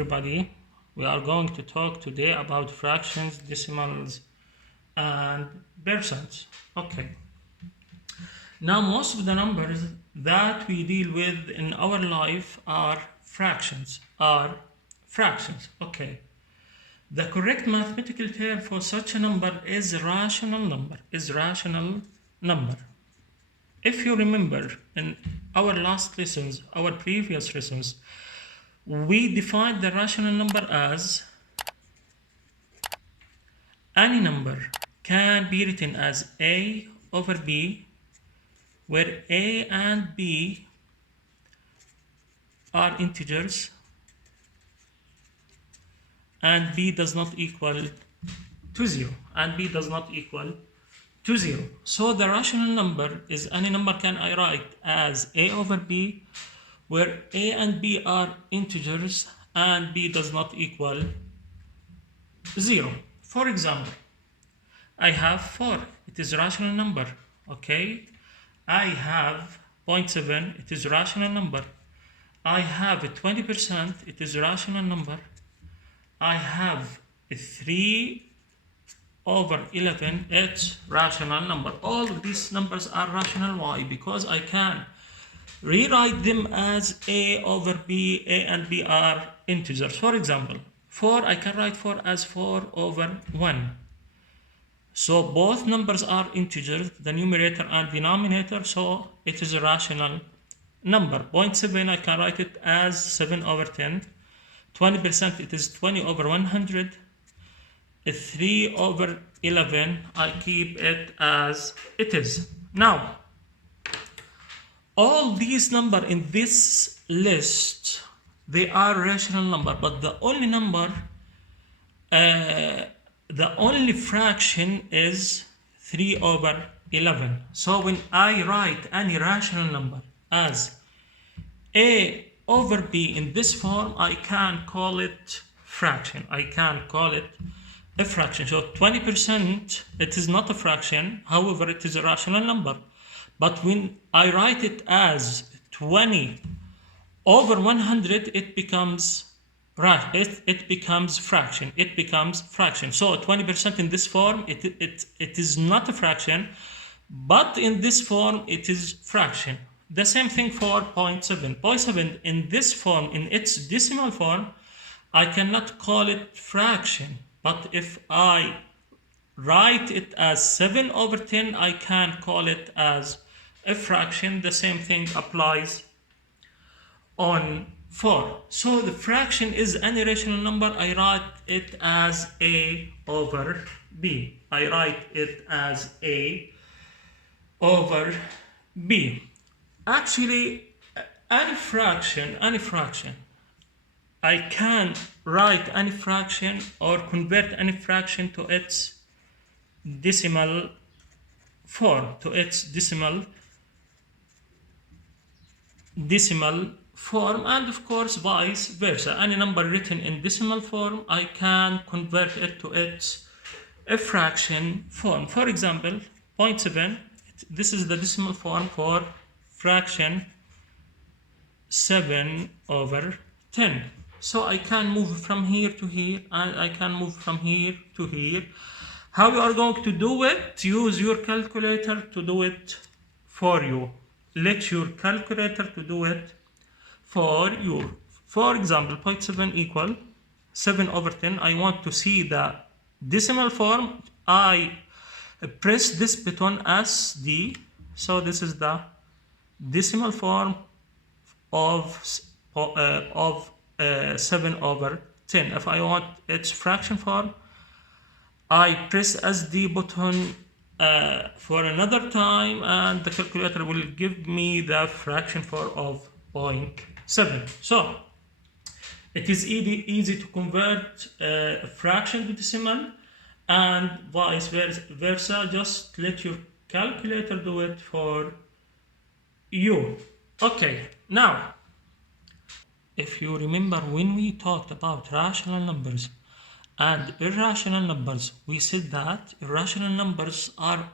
everybody. We are going to talk today about fractions, decimals, and percents. Okay. Now, most of the numbers that we deal with in our life are fractions. Okay. The correct mathematical term for such a number is rational number. If you remember in our last lessons, our previous lessons, we defined the rational number as any number can be written as a over b, where a and b are integers and b does not equal to 0. So the rational number is any number can I write as a over b, where a and b are integers and b does not equal 0. For example, I have 4, it is a rational number. Okay, I have 0.7, it is a rational number. I have 20%, it is a rational number. I have 3 over 11, it's rational number. All of these numbers are rational. Why? Because I can rewrite them as a over b. A and b are integers. For example, 4, I can write 4 as 4 over 1. So both numbers are integers, the numerator and denominator, so it is a rational number. 0.7, I can write it as 7 over 10. 20%, it is 20 over 100. 3 over 11, I keep it as it is. Now, all these numbers in this list, they are rational number, but the only fraction is 3 over 11. So when I write any rational number as a over b in this form, I can call it fraction. A fraction. So 20%, it is not a fraction, however, it is a rational number. But when I write it as 20 over 100, it becomes fraction. So 20% in this form, it is not a fraction, but in this form, it is fraction. The same thing for 0.7. 0.7 in this form, in its decimal form, I cannot call it fraction. But if I write it as 7 over 10, I can call it as a fraction. The same thing applies on 4. So the fraction is any rational number. I write it as a over b. Actually, any fraction, I can write any fraction or convert any fraction to its decimal form, and of course vice versa. Any number written in decimal form, I can convert it to its fraction form. For example, 0.7, this is the decimal form for fraction 7 over 10. So I can move from here to here, and I can move from here to here. How you are going to do it? Use your calculator to do it for you. Let your calculator to do it for you. For example, 0.7 equal 7 over 10. I want to see the decimal form. I press this button SD. So this is the decimal form of 7 over 10. If I want its fraction form, I press SD button for another time, and the calculator will give me the fraction form of 0.7. So it is easy to convert a fraction to decimal, and vice versa. Just let your calculator do it for you. Okay, now, if you remember when we talked about rational numbers and irrational numbers, we said that irrational numbers are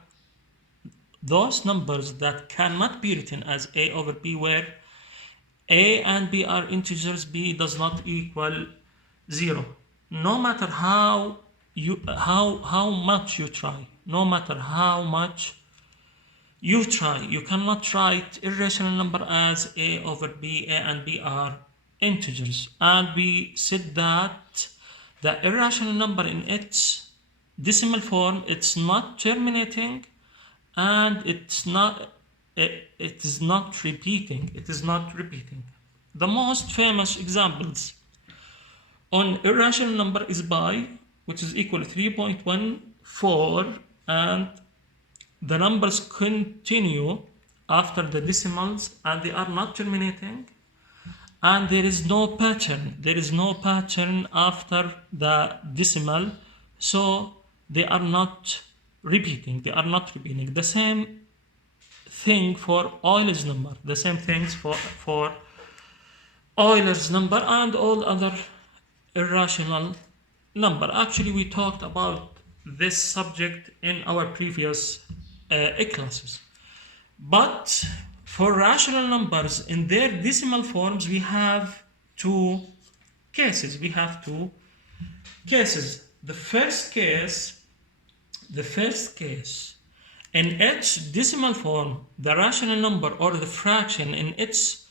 those numbers that cannot be written as a over b, where a and b are integers, b does not equal 0. No matter how much you try, no matter how much you try, you cannot write irrational number as a over b. A and b are integers, and we said that the irrational number in its decimal form, it's not terminating, and it is not repeating. The most famous examples on irrational number is pi, which is equal to 3.14, and the numbers continue after the decimals and they are not terminating, and there is no pattern after the decimal, so they are not repeating. The same thing for Euler's number, the same things for Euler's number and all other irrational number. Actually, we talked about this subject in our previous classes. But for rational numbers in their decimal forms, we have two cases. The first case, in its decimal form, the rational number or the fraction in its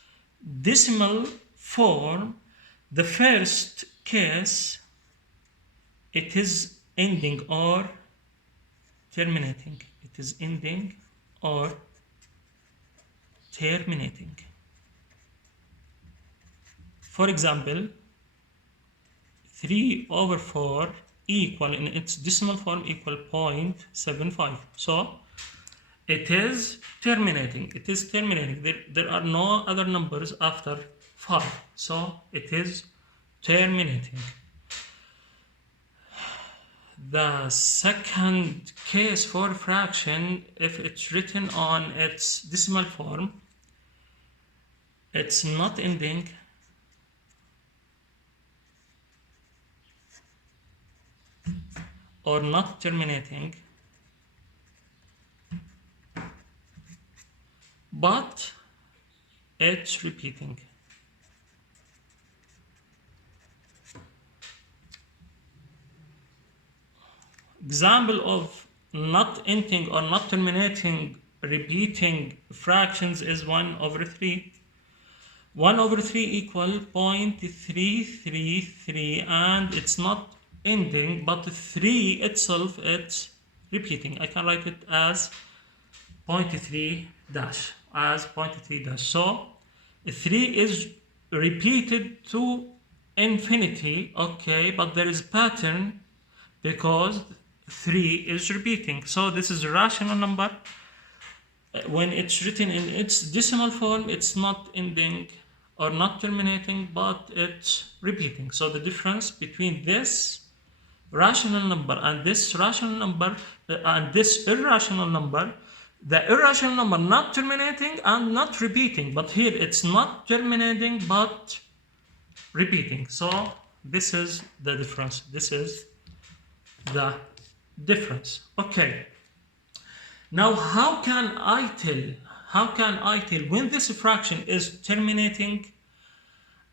decimal form, the first case, it is ending or terminating. For example, 3 over 4 equal in its decimal form equal 0.75. So it is terminating. There are no other numbers after 5. So it is terminating. The second case for fraction, if it's written on its decimal form, it's not ending, or not terminating, but it's repeating. Example of not ending or not terminating repeating fractions is 1 over 3. 1 over 3 equal 0.333, and it's not ending, but 3 itself, it's repeating. I can write it as 0.3 dash, So 3 is repeated to infinity, okay, but there is pattern because 3 is repeating. So this is a rational number. When it's written in its decimal form, it's not ending or not terminating, but it's repeating. So the difference between this rational number and this rational number and this irrational number, the irrational number not terminating and not repeating, but here it's not terminating but repeating. So this is the difference. Okay. Now, how can I tell when this fraction is terminating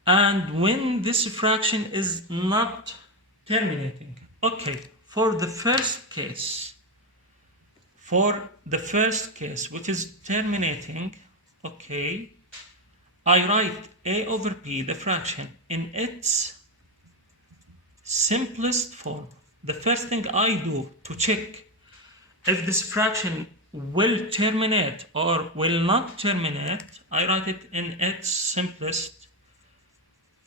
and when this fraction is not terminating? Okay, for the first case, which is terminating, okay, I write a over b, the fraction, in its simplest form. The first thing I do to check if this fraction will terminate or will not terminate, I write it in its simplest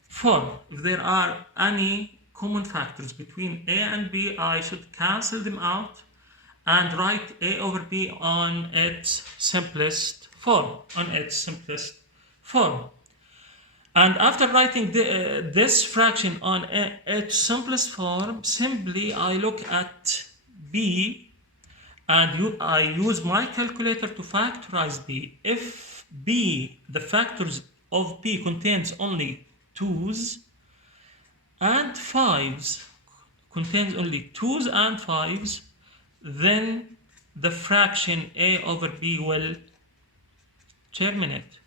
form. If there are any common factors between a and b, I should cancel them out and write a over b on its simplest form. And after writing this fraction on its simplest form, simply I look at b and I use my calculator to factorize b. If b, the factors of b contains only 2's and 5's, then the fraction a over b will terminate.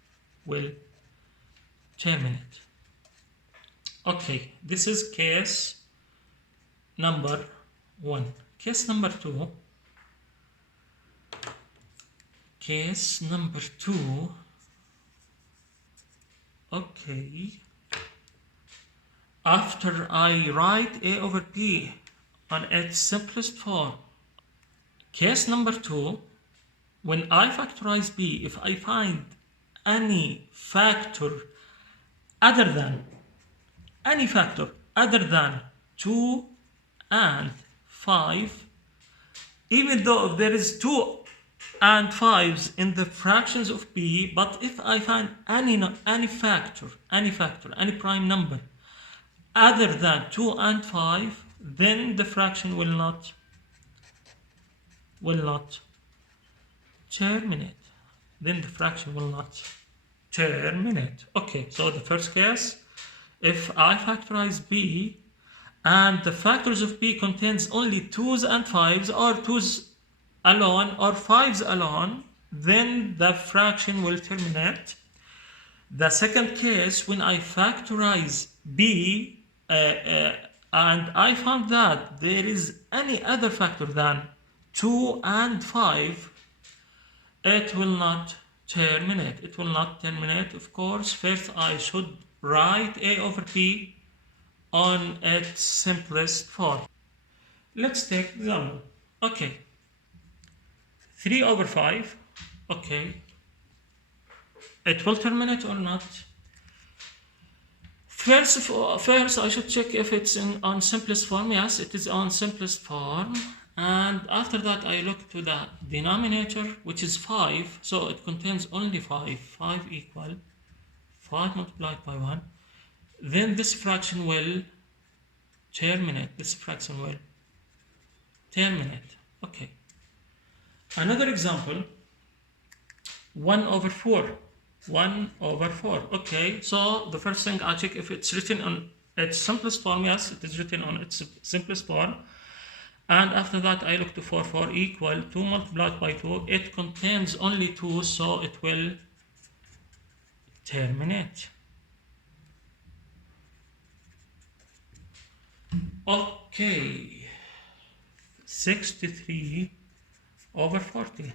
Okay, this is case number 1. Case number 2. Case number 2. Okay. After I write a over b on its simplest form, case number 2, when I factorize b, if I find any factor other than 2 and 5, even though there is 2 and 5s in the fractions of b, but if I find any factor, any prime number other than 2 and 5, then the fraction will not terminate. Then the fraction will not terminate. Okay, so the first case, if I factorize b and the factors of b contains only 2's and 5's, or 2's alone or 5's alone, then the fraction will terminate. The second case, when I factorize b and I found that there is any other factor than 2 and 5, it will not terminate. It will not terminate. Of course, first I should write a over b on its simplest form. Let's take example. Okay, 3 over 5. Okay, it will terminate or not? First I should check if it's on simplest form. Yes, it is on simplest form. And after that I look to the denominator, which is 5, so it contains only 5. 5 equal 5 multiplied by 1. Then this fraction will terminate. Okay. Another example, 1 over 4. 1 over 4. Okay, so the first thing I check if it's written on its simplest form. Yes, it is written on its simplest form. And after that I look to 4 equal 2 multiplied by 2. It contains only 2, so it will terminate. Okay, 63 over 40.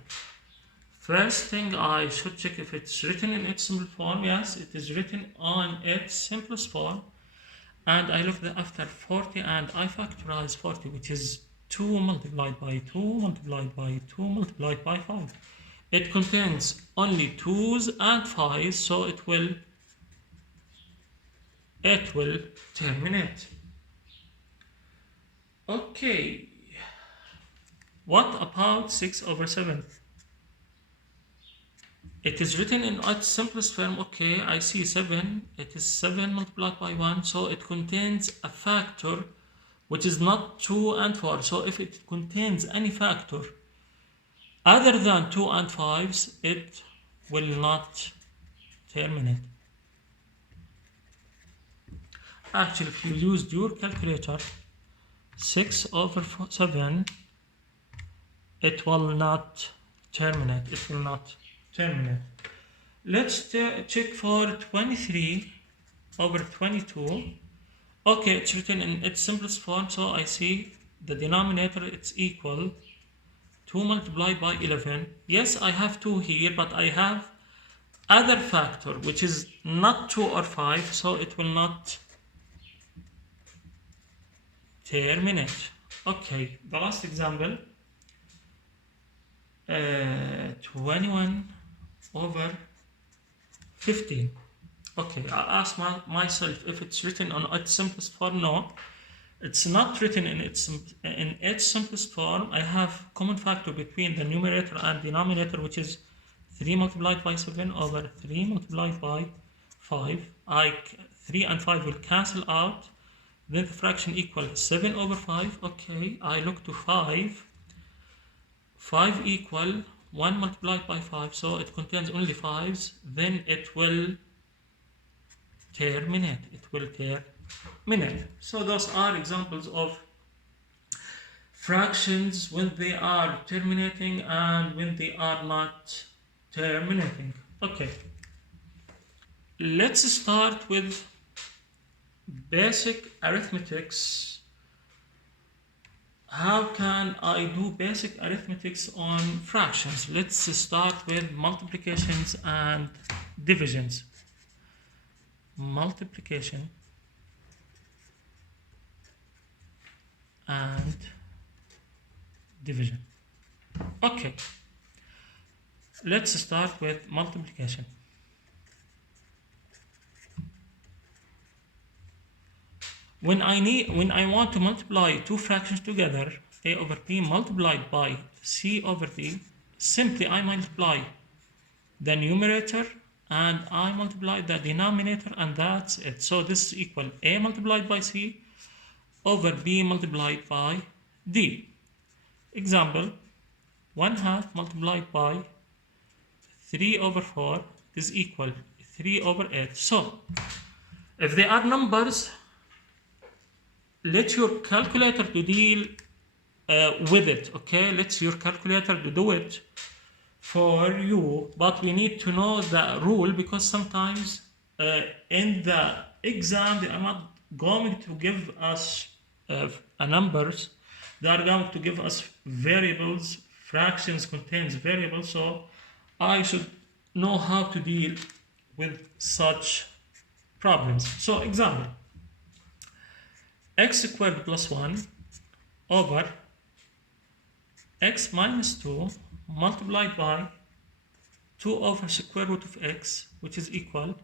First thing I should check if it's written in its simple form. Yes, it is written on its simplest form. And I look after 40 and I factorize 40, which is 2 multiplied by 2 multiplied by 2 multiplied by 5. It contains only 2's and 5's, so it will terminate. Okay, what about 6 over 7? It is written in its simplest form. Okay, I see 7. It is 7 multiplied by 1, so it contains a factor which is not 2 and 4. So if it contains any factor other than 2 and 5's, it will not terminate. Actually, if you used your calculator, 6 over 7, it will not terminate. Let's check for 23 over 22. Okay, it's written in its simplest form, so I see the denominator, it's equal 2 multiplied by 11. Yes, I have 2 here, but I have other factor which is not 2 or 5, so it will not terminate. Okay, the last example, 21 over 15. Okay, I ask myself if it's written on its simplest form. No, it's not written in its simplest form. I have common factor between the numerator and denominator, which is 3 multiplied by 7 over 3 multiplied by 5. 3 and 5 will cancel out. Then the fraction equals 7 over 5. Okay, I look to 5. 5 equal 1 multiplied by 5, so it contains only 5's. Then it will terminate. So those are examples of fractions when they are terminating and when they are not terminating. Okay, let's start with basic arithmetics. How can I do basic arithmetics on fractions? Let's start with multiplications and divisions. Multiplication and division. Okay, let's start with multiplication. When I want to multiply two fractions together, a over b multiplied by c over b, simply I multiply the numerator and I multiply the denominator, and that's it. So this is equal a multiplied by c over b multiplied by d. Example, 1/2 multiplied by 3 over 4 is equal 3 over 8. So if they are numbers, let your calculator to deal with it, okay? Let your calculator to do it for you, but we need to know the rule, because sometimes in the exam they are not going to give us numbers, they are going to give us variables. Fractions contains variables, so I should know how to deal with such problems. So example, x squared plus 1 over x minus 2 multiplied by 2 over square root of x, which is equal,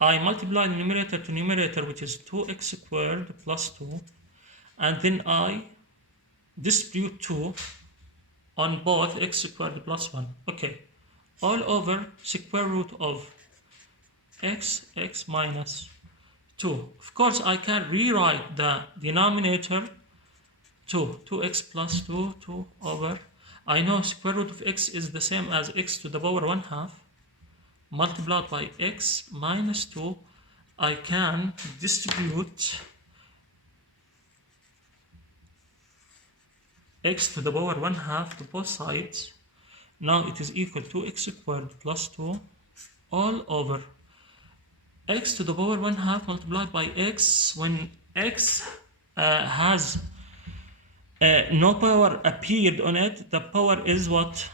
I multiply numerator to numerator, which is 2x squared plus 2, and then I distribute 2 on both x squared plus 1. Okay, all over square root of x minus 2. Of course, I can rewrite the denominator to 2x plus 2, 2 over, I know square root of x is the same as x to the power 1/2 multiplied by x minus 2. I can distribute x to the power 1/2 to both sides. Now it is equal to x squared plus 2 all over x to the power 1/2 multiplied by x. When x has no power appeared on it, the power is what?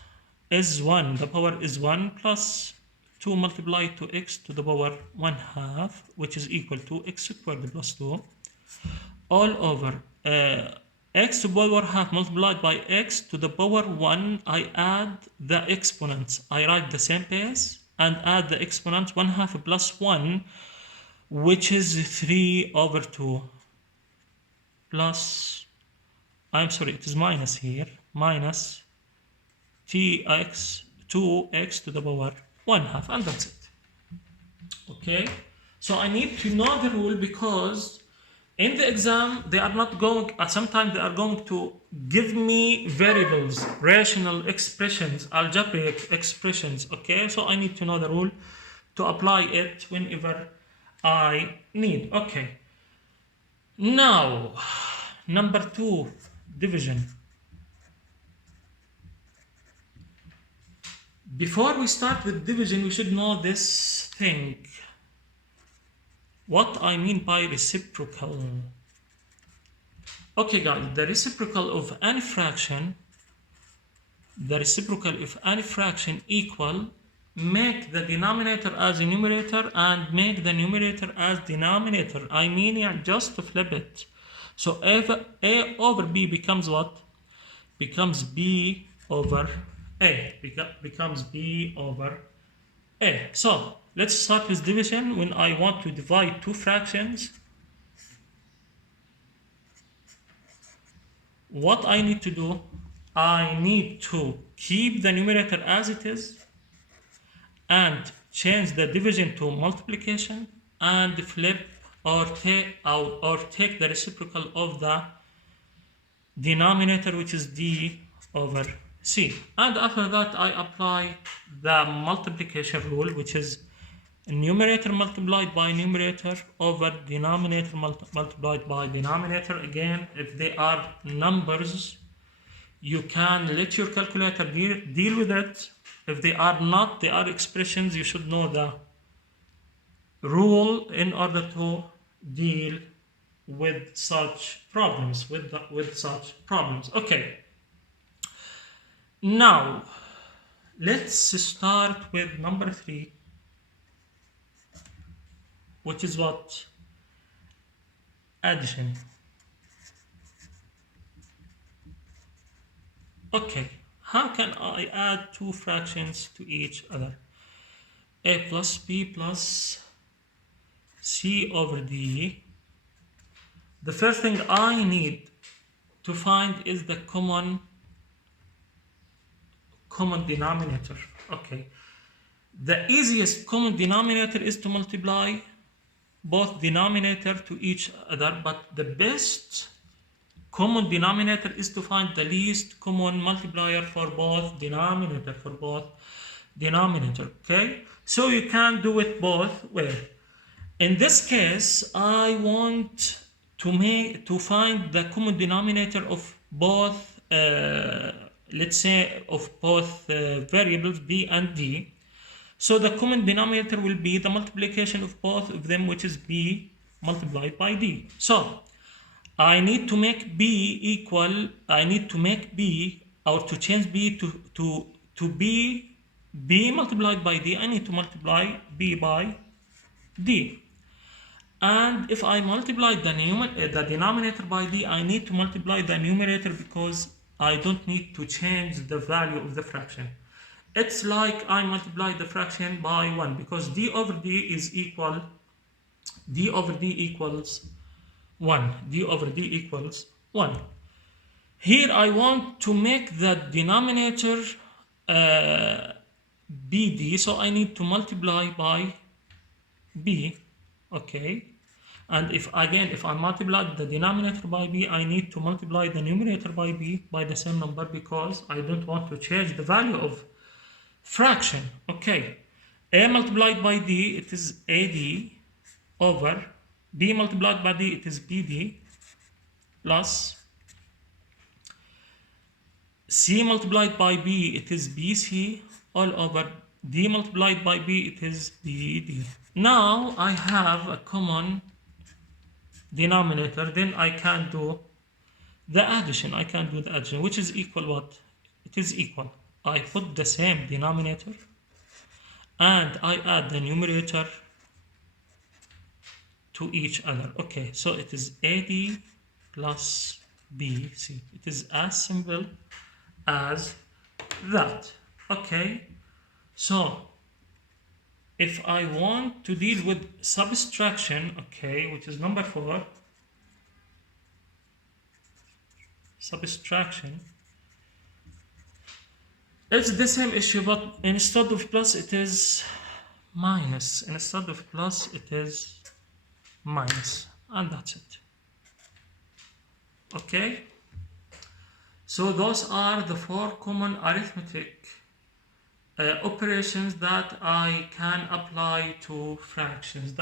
Is 1. The power is 1 plus 2 multiplied to x to the power 1/2, which is equal to x squared plus 2 all over x to the power 1/2 multiplied by x to the power 1. I add the exponents. I write the same pace and add the exponents. 1/2 plus 1, which is 3 over 2 plus, I'm sorry, it is minus here, minus tx 2x to the power 1/2, and that's it. Okay, so I need to know the rule, because in the exam they are not going, sometimes they are going to give me variables, rational expressions, algebraic expressions. Okay, so I need to know the rule to apply it whenever I need. Okay, now number 2, division. Before we start with division, we should know this thing. What I mean by reciprocal. Okay guys, the reciprocal of any fraction, equal, make the denominator as a numerator and make the numerator as denominator. I mean, just to flip it. So if a over b becomes what? Becomes b over a. Becomes b over a. So let's start with division. When I want to divide two fractions, what I need to do, I need to keep the numerator as it is and change the division to multiplication and flip or take the reciprocal of the denominator, which is d over c. And after that I apply the multiplication rule, which is numerator multiplied by numerator over denominator multiplied by denominator. Again, if they are numbers, you can let your calculator deal with it. If they are not, they are expressions, you should know the rule in order to deal with such problems, Okay, now let's start with number 3, which is what? Addition. Okay, how can I add two fractions to each other? A plus B plus C over D. The first thing I need to find is the common denominator. Okay, the easiest common denominator is to multiply both denominator to each other, but the best common denominator is to find the least common multiplier for both denominator, okay? So you can do it both ways. In this case, I want to find the common denominator of both, let's say, of both variables b and d. So the common denominator will be the multiplication of both of them, which is b multiplied by d. So I need to make b equal, or to change b to b multiplied by d, I need to multiply b by d. And if I multiply the denominator by d, I need to multiply the numerator because I don't need to change the value of the fraction. It's like I multiply the fraction by 1 because d over d equals 1. d over d equals 1. Here I want to make the denominator bd, so I need to multiply by b. Okay, and if I multiply the denominator by b, I need to multiply the numerator by b by the same number because I don't want to change the value of fraction. Okay, a multiplied by d, it is ad over b multiplied by d, it is bd, plus c multiplied by b, it is bc, all over d multiplied by b, it is bd. Now I have a common denominator, then I can do the addition. Which is equal what? It is equal. I put the same denominator and I add the numerator to each other. Okay, so it is AD plus BC. It is as simple as that. Okay, so if I want to deal with subtraction, okay, which is number 4, subtraction, it's the same issue, but instead of plus it is minus. Instead of plus it is minus, and that's it. Okay, so those are the 4 common arithmetic operations that I can apply to fractions.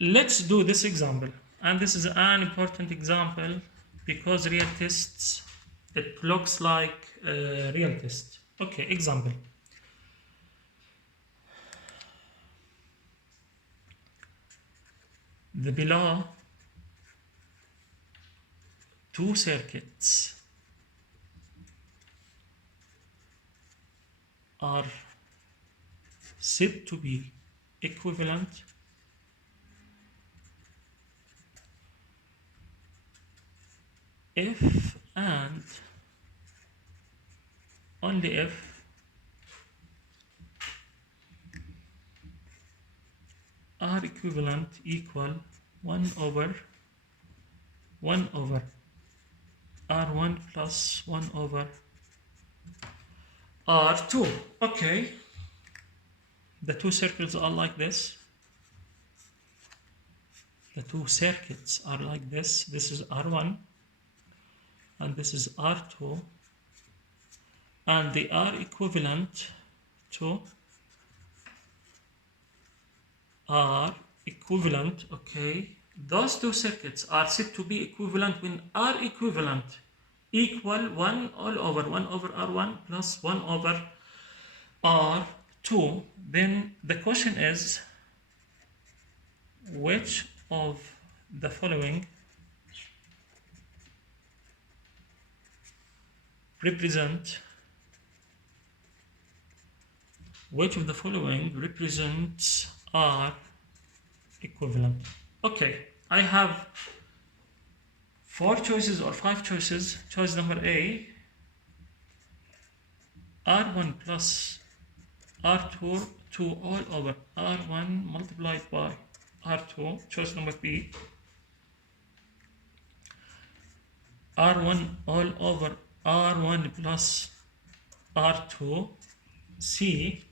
Let's do this example, and this is an important example because real tests, it looks like a real test. Okay, example. The below 2 circuits are said to be equivalent if and only if R equivalent equal 1 over R1 plus 1 over R2. Okay, the 2 circles are like this. The 2 circuits are like this. This is R1 and this is R2, and they are equivalent to R equivalent. Okay, those 2 circuits are said to be equivalent when R equivalent equal 1 over R1 plus 1 over R2. Then the question is, which of the following represents R equivalent. Okay, I have 4 choices or 5 choices. Choice number A, R1 plus R2 to all over R1 multiplied by R2. Choice number B, R1 all over R1 plus R2. C,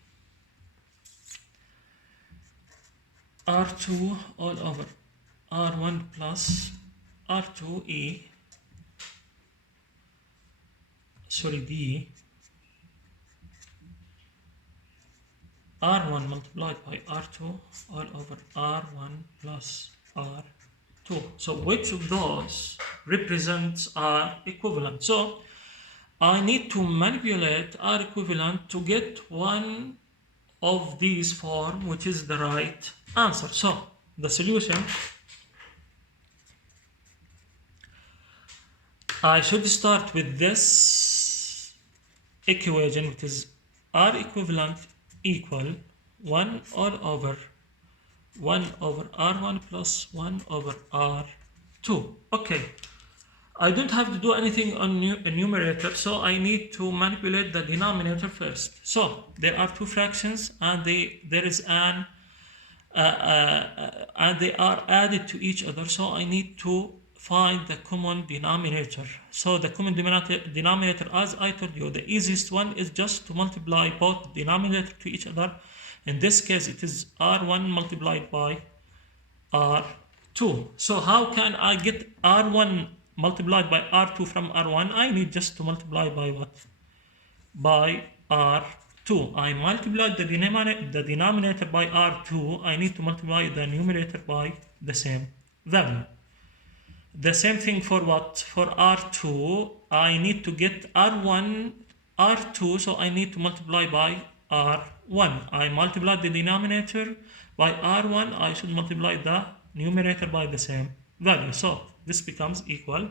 R2 all over R1 plus R2. D, R1 multiplied by R2 all over R1 plus R2. So which of those represents R equivalent? So I need to manipulate R equivalent to get one of these form, which is the right answer. So the solution, I should start with this equation, which is R equivalent equal 1 all over 1 over R1 plus 1 over R2. Okay, I don't have to do anything on numerator, so I need to manipulate the denominator first. So there are 2 fractions, and there is an and they are added to each other. So I need to find the common denominator. So the common denominator, as I told you, the easiest one is just to multiply both denominator to each other. In this case, it is R1 multiplied by R2. So how can I get R1 multiplied by R2 from R1? I need just to multiply by what? By R2. I multiplied the denominator by R2. I need to multiply the numerator by the same value. The same thing for what? For R2, I need to get R1, R2, so I need to multiply by R1. I multiplied the denominator by R1, I should multiply the numerator by the same value. So this becomes equal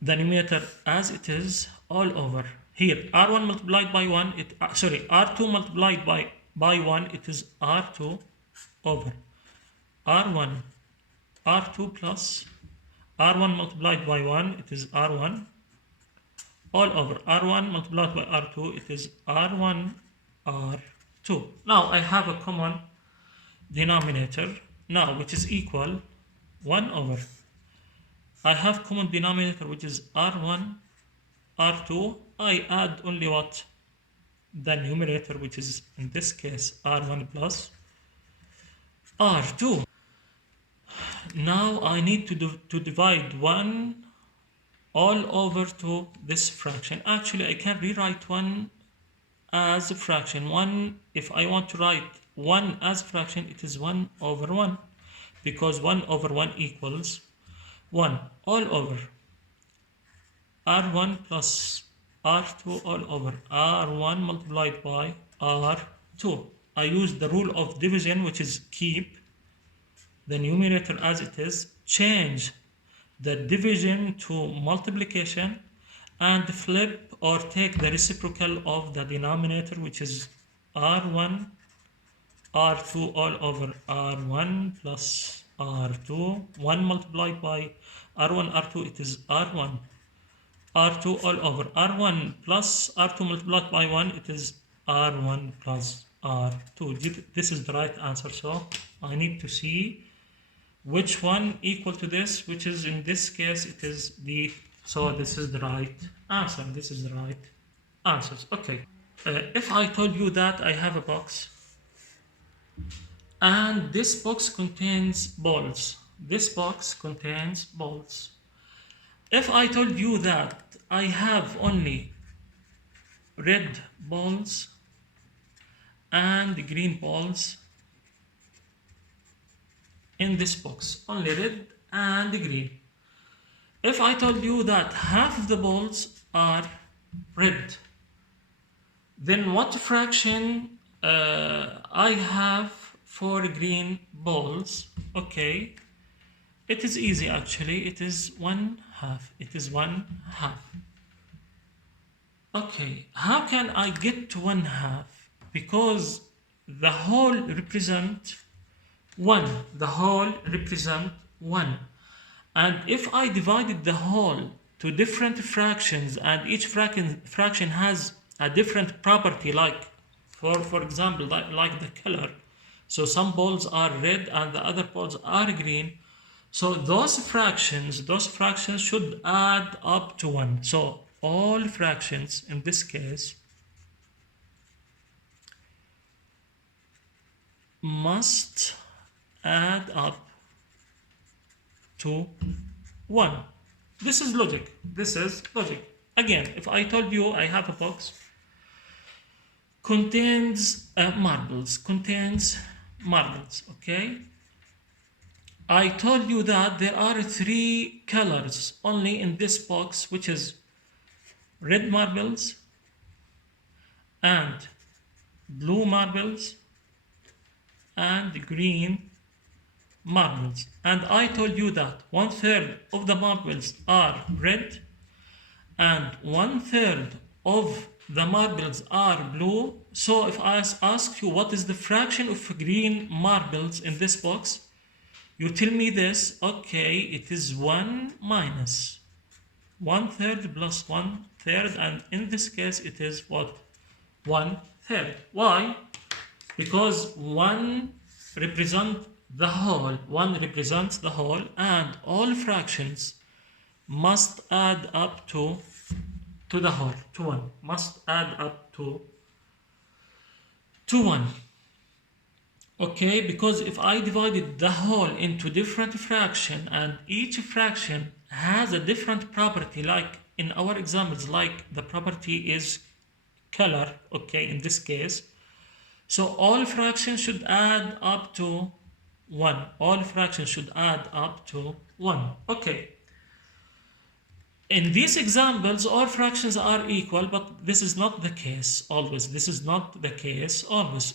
the numerator as it is all over. Here, R1 multiplied by 1, R2 multiplied by 1, it is R2 over R1. R2 plus R1 multiplied by 1, it is R1 all over R1 multiplied by R2, it is R1 R2. Now I have a common denominator now, which is equal 1 over, I have common denominator, which is R1 R2. I add only what? The numerator, which is in this case R1 plus R2. Now I need to divide 1 all over to this fraction. Actually, I can rewrite 1 as a fraction. 1, if I want to write 1 as a fraction, it is 1 over 1, because 1 over 1 equals 1 all over R1 plus R2 all over R1 multiplied by R2. I use the rule of division, which is keep the numerator as it is, change the division to multiplication, and flip or take the reciprocal of the denominator, which is R1 R2 all over R1 plus R2. 1 multiplied by R1 R2, it is R1 R2 all over R1 plus R2 multiplied by 1, it is R1 plus R2. This is the right answer. So I need to see which one equal to this, which is in this case it is D. So this is the right answer. This is the right answers. Okay. If I told you that I have a box and this box contains balls, this box contains balls. If I told you that I have only red balls and green balls in this box, only red and green. If I told you that half of the balls are red, then what fraction I have 4 green balls. Okay, it is easy actually. It is 1/2. It is 1/2. Okay, how can I get to 1/2? Because the whole represent 1. The whole represent 1. And if I divided the whole to different fractions and each fraction has a different property, like for example like the color, so some balls are red and the other balls are green, so those fractions should add up to 1. So all fractions in this case must add up to 1. This is logic. This is logic. Again, if I told you I have a box contains marbles, okay? I told you that there are 3 colors only in this box, which is red marbles and blue marbles and green marbles. And I told you that 1/3 of the marbles are red and 1/3 of the marbles are blue. So if I ask you what is the fraction of green marbles in this box, you tell me this. Okay, it is 1 minus 1/3 plus 1/3, and in this case it is what? 1/3. Why? Because 1 represents the whole. 1 represents the whole, and all fractions must add up to the whole, to 1. Must add up to 1. Okay, because if I divided the whole into different fraction and each fraction has a different property, like in our examples, like the property is color, okay, in this case, so all fractions should add up to 1. All fractions should add up to 1. Okay. In these examples, all fractions are equal, but this is not the case always. This is not the case always.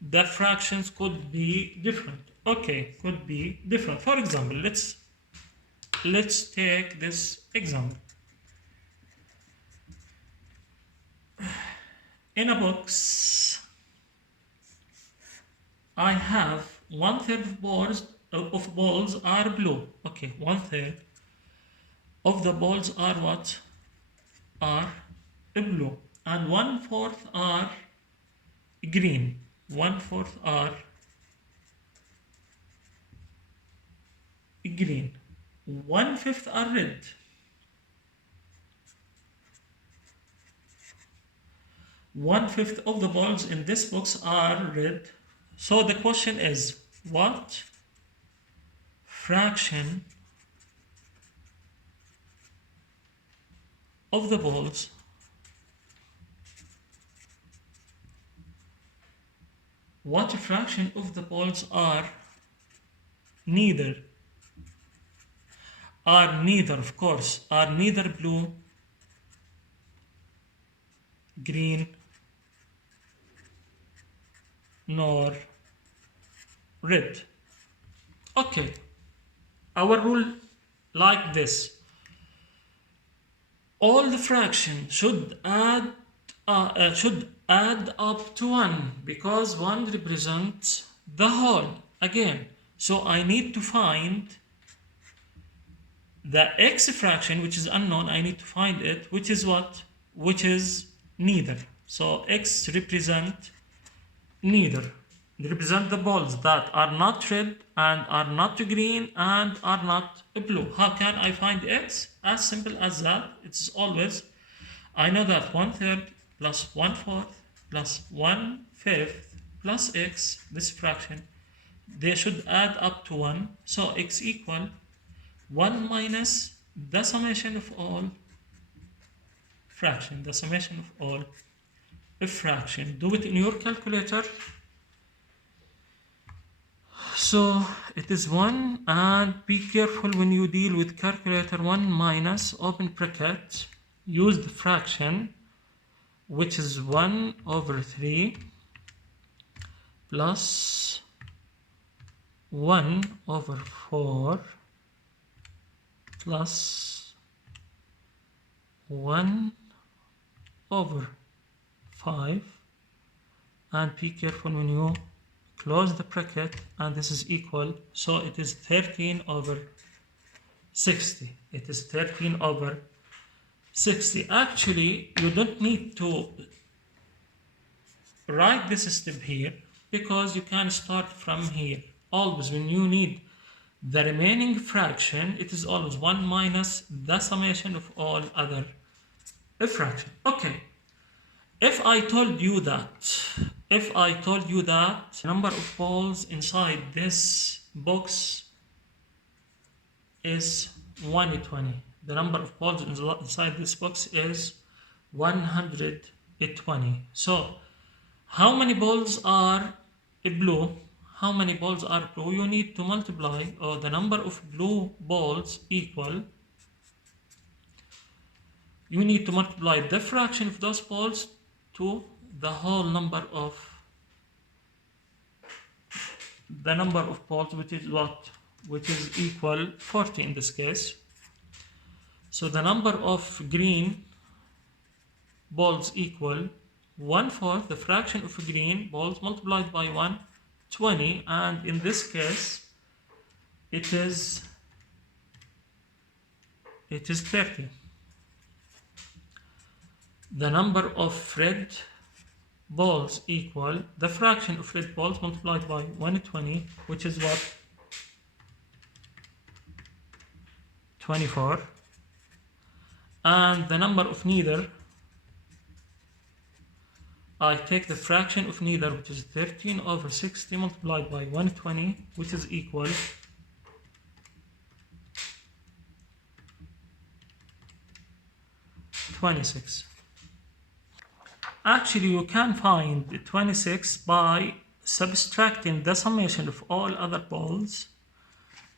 The fractions could be different. Okay, could be different. For example, let's take this example. In a box, I have 1/3 of balls are blue. Okay, 1/3 of the balls are what? Are blue. And 1/4 are green. 1/4 are green. 1/5 are red. 1/5 of the balls in this box are red. So the question is, what fraction of the balls are neither, of course, are neither blue, green, nor red? Okay, our rule like this: all the fractions should add up to 1, because 1 represents the whole again. So I need to find the x fraction, which is unknown. I need to find it, which is what? Which is neither. So x represent neither. They represent the balls that are not red and are not green and are not blue. How can I find x? As simple as that. It's always, I know that 1/3 plus 1/4 plus 1/5 plus x, this fraction, they should add up to 1. So x equal 1 minus the summation of all fraction. The summation of all fraction. Do it in your calculator. So it is 1, and be careful when you deal with calculator. 1 minus, open bracket, use the fraction, which is 1/3 plus 1 over 4 plus 1 over 5, and be careful when you close the bracket, and this is equal, so it is 13 over 60. It is 13 over 60. Actually, you don't need to write this step here because you can start from here. Always when you need the remaining fraction, it is always 1 minus the summation of all other fractions. Okay, if I told you that the number of balls inside this box is 120, the number of balls inside this box is 120. So how many balls are blue? How many balls are blue? You need to multiply, or the number of blue balls equal, you need to multiply the fraction of those balls to the whole number of balls, which is what? Which is equal 40 in this case. So the number of green balls equal 1/4 the fraction of green balls multiplied by 120, and in this case it is 30. The number of red balls equal the fraction of red balls multiplied by 120, which is what? 24. And the number of neither, I take the fraction of neither, which is 13 over 60 multiplied by 120, which is equal 26. Actually, you can find 26 by subtracting the summation of all other balls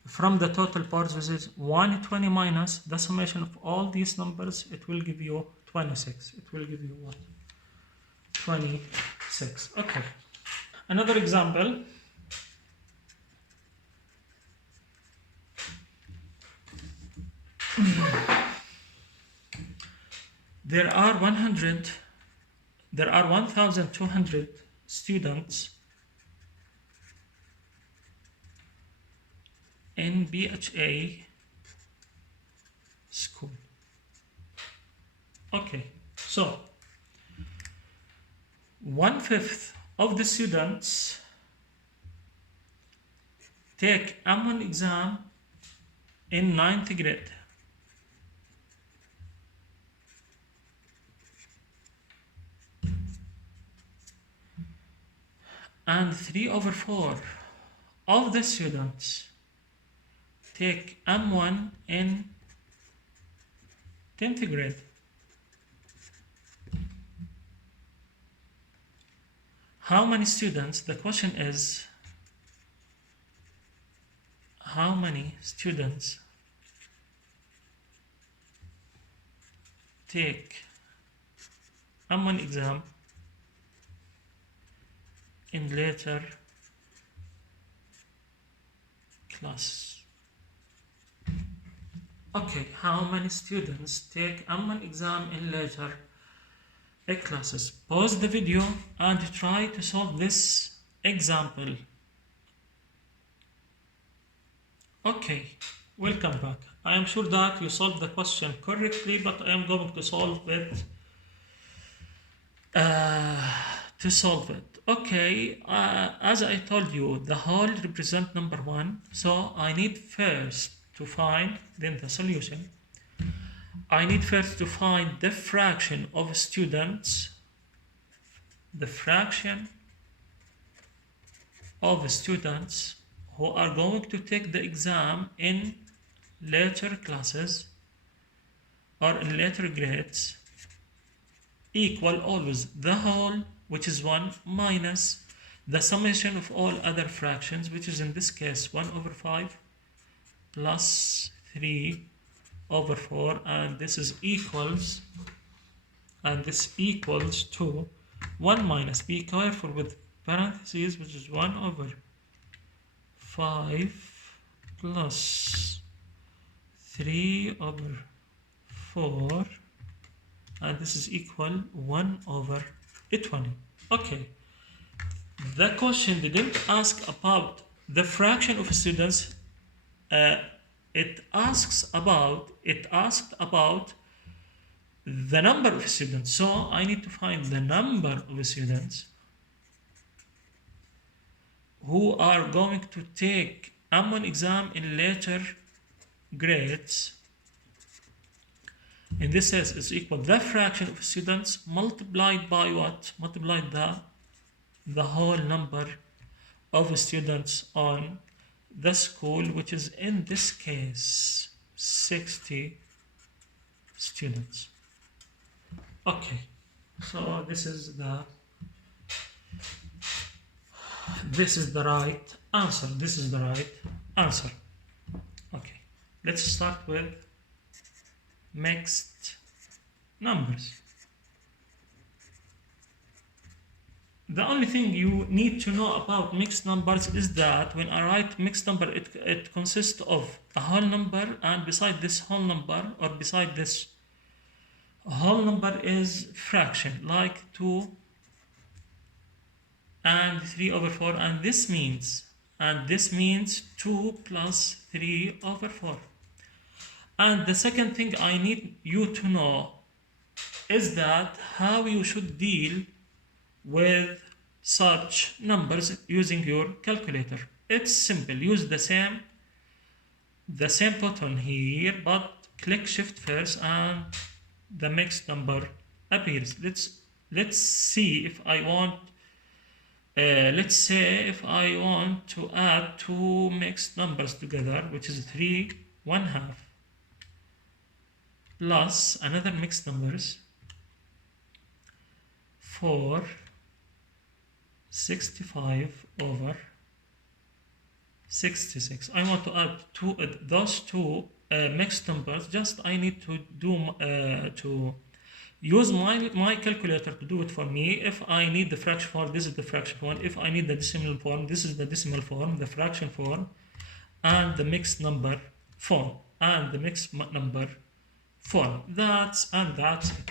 from the total parts, which is 120 minus the summation of all these numbers. It will give you 26. It will give you what? 26. Okay. Another example. There are 1,200 students in BHA school. Okay, so 1/5 of the students take M1 exam in 9th grade. And 3/4 of the students take M1 in 10th grade. How many students? The question is, how many students take M1 exam in later class? Okay, how many students take M1 exam in later classes? Pause the video and try to solve this example. Okay, welcome back. I am sure that you solved the question correctly, but I am going to solve it. Okay, as I told you, the whole represent number 1, so I need first to find, then the solution. I need first to find the fraction of students, the fraction of students who are going to take the exam in later classes or in later grades, equal always the whole, which is 1, minus the summation of all other fractions, which is in this case 1/5 plus 3/4, and this is equals, and this equals to 1 minus, be careful with parentheses, which is 1 over 5 plus 3 over 4, and this is equal 1 over 20. Okay, the question didn't ask about the fraction of students. It asked about the number of students. So I need to find the number of students who are going to take M1 exam in later grades. In this case, it's equal the fraction of students multiplied by what? Multiplied the whole number of students on the school, which is in this case 60 students. Okay, so this is the right answer. This is the right answer. Okay, let's start with mixed numbers. The only thing you need to know about mixed numbers is that when I write mixed number, it consists of a whole number, and beside this whole number, or beside this whole number, is fraction, like 2 and 3 over 4, and this means 2 plus 3 over 4. And the second thing I need you to know is that how you should deal with such numbers using your calculator. It's simple. Use the same button here, but click shift first and the mixed number appears. Let's see if I want let's say if I want to add two mixed numbers together, which is 3 1/2 plus another mixed numbers 4 65 over 66. I want to add those two mixed numbers. Just I need to do to use my calculator to do it for me. If I need the fraction form, this is the fraction form. If I need the decimal form, this is the decimal form, the fraction form, and the mixed number form, and the mixed number form. That's it.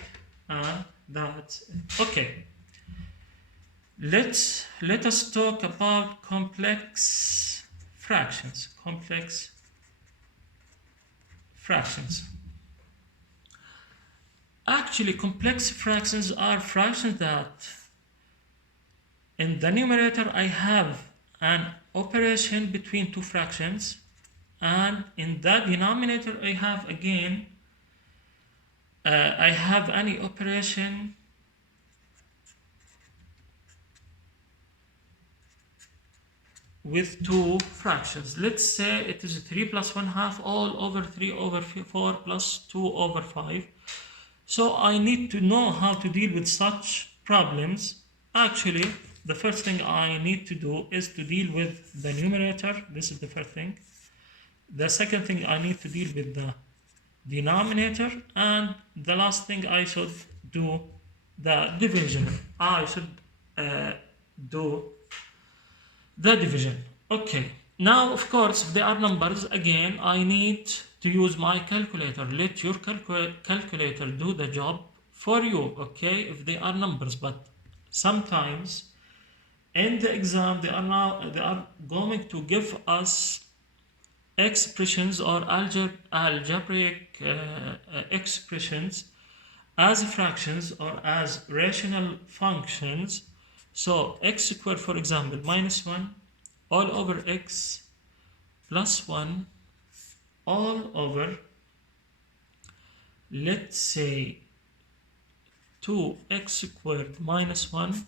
Okay. Let us talk about complex fractions. Complex fractions. Actually, complex fractions are fractions that in the numerator I have an operation between two fractions, and in the denominator I have again I have any operation with two fractions. Let's say it is 3 plus 1/2 all over 3 over 4 plus 2 over 5. So I need to know how to deal with such problems. Actually, the first thing I need to do is to deal with the numerator. This is the first thing. The second thing, I need to deal with the denominator, and the last thing, I should do the division. I should do the division. Okay, now of course if they are numbers, again I need to use my calculator. Let your calculator do the job for you, okay, if they are numbers. But sometimes in the exam they are going to give us expressions or algebraic expressions as fractions or as rational functions. So x squared, for example, -1 all over x plus 1 all over, let's say, 2x squared minus 1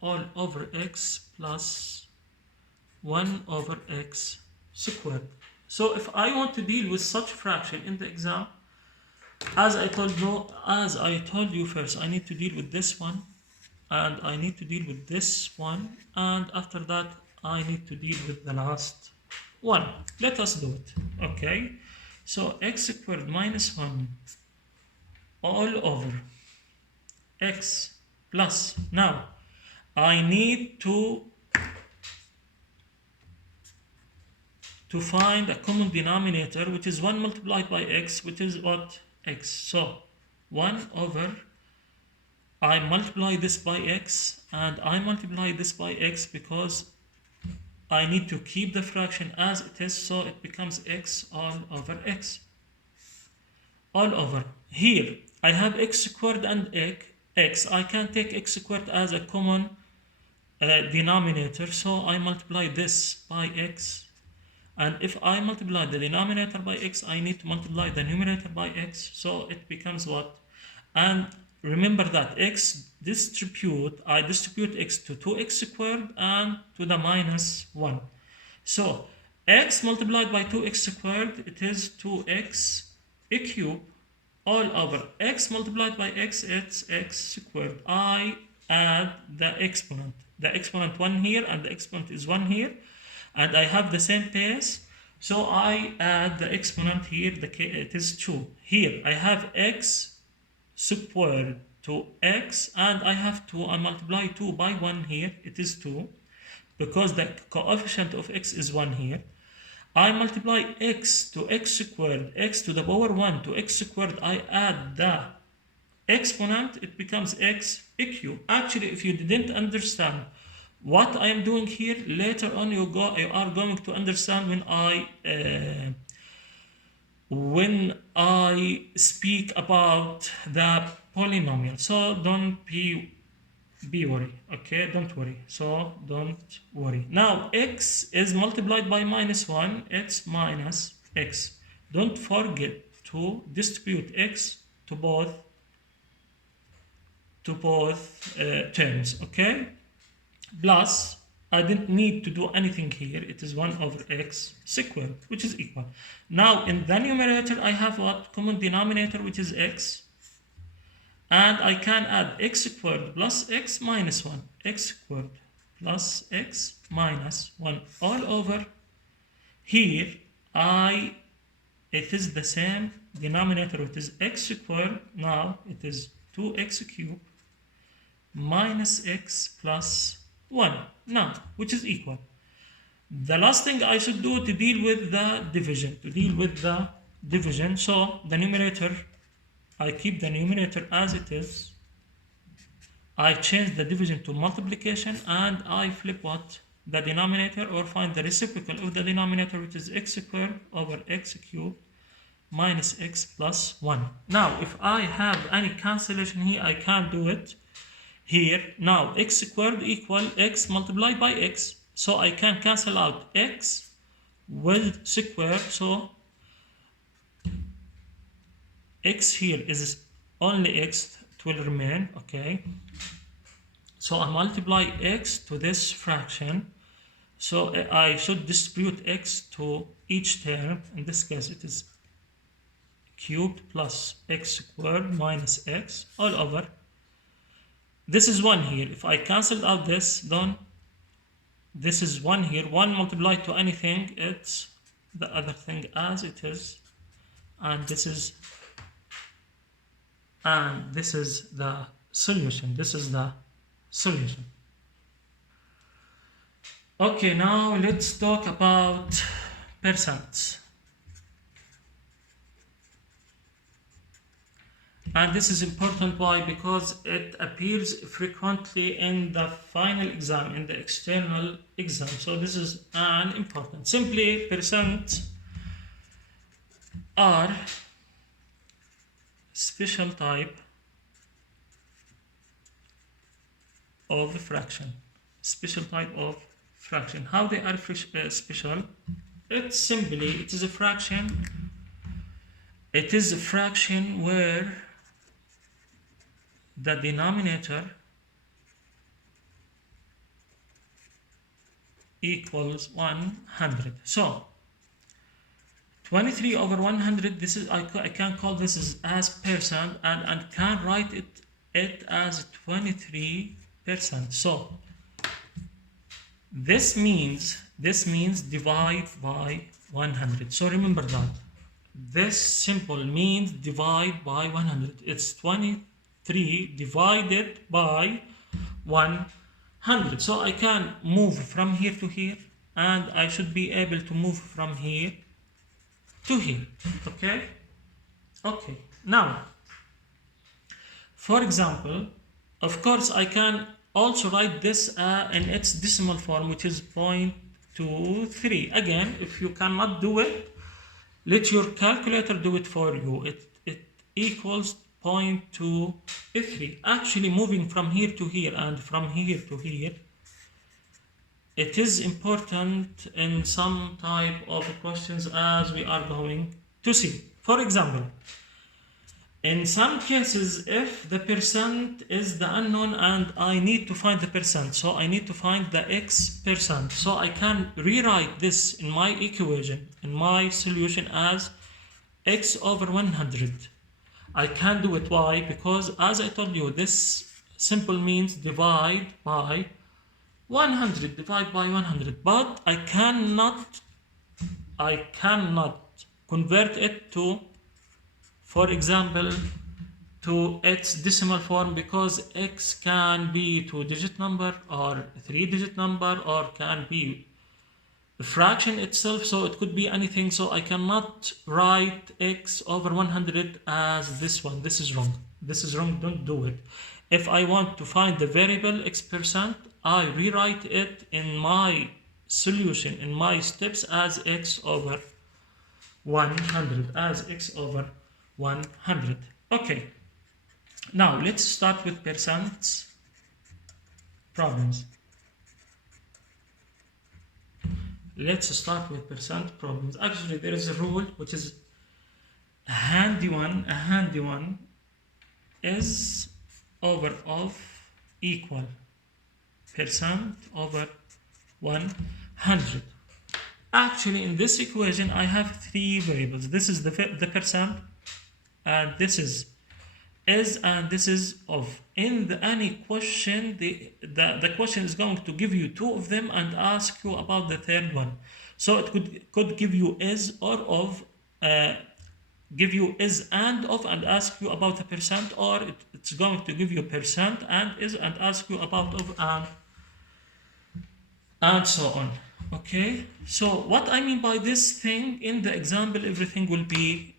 all over x plus 1 over x squared. So if I want to deal with such fraction in the exam, as I told you first, I need to deal with this one, and I need to deal with this one, and after that I need to deal with the last one. Let us do it. Okay, so x squared minus 1 all over x plus, now I need to find a common denominator, which is 1 multiplied by x, which is what? X. So 1 over, I multiply this by x, and I multiply this by x because I need to keep the fraction as it is, so it becomes x all over x. All over. Here, I have x squared and x. I can take x squared as a common denominator, so I multiply this by x. And if I multiply the denominator by x, I need to multiply the numerator by x, so it becomes what? And remember that I distribute x to 2x squared and to the minus 1. So x multiplied by 2x squared, it is 2x cubed, all over x multiplied by x, it's x squared. I add the exponent. The exponent 1 here and the exponent is 1 here. And I have the same base, so I add the exponent here, it is 2. Here I have x squared to x, and I have to multiply 2 by 1 here, it is 2, because the coefficient of x is 1 here. I multiply x to x squared, x to the power 1 to x squared, I add the exponent, it becomes x cubed. Actually, if you didn't understand what I am doing here, later on you are going to understand when I speak about the polynomial. So don't be worried, okay? Don't worry. So don't worry. Now x is multiplied by minus 1. It's minus x. Don't forget to distribute x to both terms, okay? Plus, I didn't need to do anything here. It is 1 over x squared, which is equal. Now, in the numerator, I have what? Common denominator, which is x. And I can add x squared plus x minus 1. X squared plus x minus 1 all over. Here, it is the same denominator. It is x squared. Now, it is 2x cubed minus x plus 1 now, which is equal. The last thing I should do to deal with the division, so the numerator, I keep the numerator as it is. I change the division to multiplication, and I flip what? The denominator, or find the reciprocal of the denominator, which is x squared over x cubed minus x plus 1. Now, if I have any cancellation here, I can do it here. Now x squared equal x multiplied by x, so I can cancel out x with square, so x here is only x, it will remain, okay? So I multiply x to this fraction, so I should distribute x to each term. In this case it is cubed plus x squared minus x all over. This is 1 here. If I cancel out this, then this is 1 here. 1 multiplied to anything, it's the other thing as it is. And this is the solution. This is the solution. Okay, now let's talk about percents. And this is important. Why? Because it appears frequently in the final exam, in the external exam. So this is an important. Simply, percent are special type of fraction. Special type of fraction. How they are special? It's simply, it is a fraction. It is a fraction where the denominator equals 100. So 23 over 100, this is, I can call this as percent, and can write it as 23%. So this means divide by 100. So remember that this simple means divide by 100. It's 23 divided by 100. 100. So I can move from here to here, and I should be able to move from here to here. Okay? Okay. Now, for example, of course, I can also write this in its decimal form, which is 0.23. Again, if you cannot do it, let your calculator do it for you. It equals 0.23. Actually, moving from here to here and from here to here, it is important in some type of questions, as we are going to see. For example, in some cases, if the percent is the unknown and I need to find the percent, so I need to find the x percent. So I can rewrite this in my equation, in my solution, as x over 100. I can do it. Why? Because as I told you, this simple means divide by 100, divide by 100. But I cannot convert it to, for example, to its decimal form, because x can be 2-digit number or 3-digit number, or can be a fraction itself, so it could be anything. So I cannot write x over 100 as this one. This is wrong. This is wrong. Don't do it. If I want to find the variable x percent, I rewrite it in my solution, in my steps, as x over 100, as x over 100. Okay, now let's start with percent problems. Let's start with percent problems. Actually, there is a rule which is a handy one. A handy one is over of equal percent over 100. Actually, in this equation, I have three variables. This is the percent, and this is and this is of. In any question, the question is going to give you two of them and ask you about the third one. So it could give you is or of, give you is and of, and ask you about the percent, or it's going to give you percent and is and ask you about of and so on. Okay, so what I mean by this thing, in the example everything will be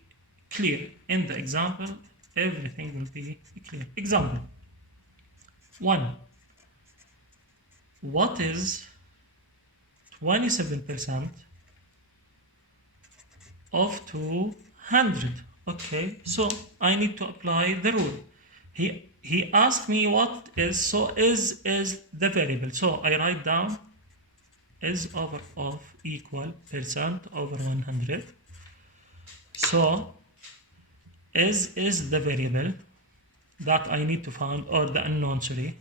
clear. In the example everything will be clear. Example 1. What is 27% of 200? Okay, so I need to apply the rule. He asked me what is, so is the variable. So I write down is over of equal percent over 100. So is the variable that I need to find, or the unknown, sorry.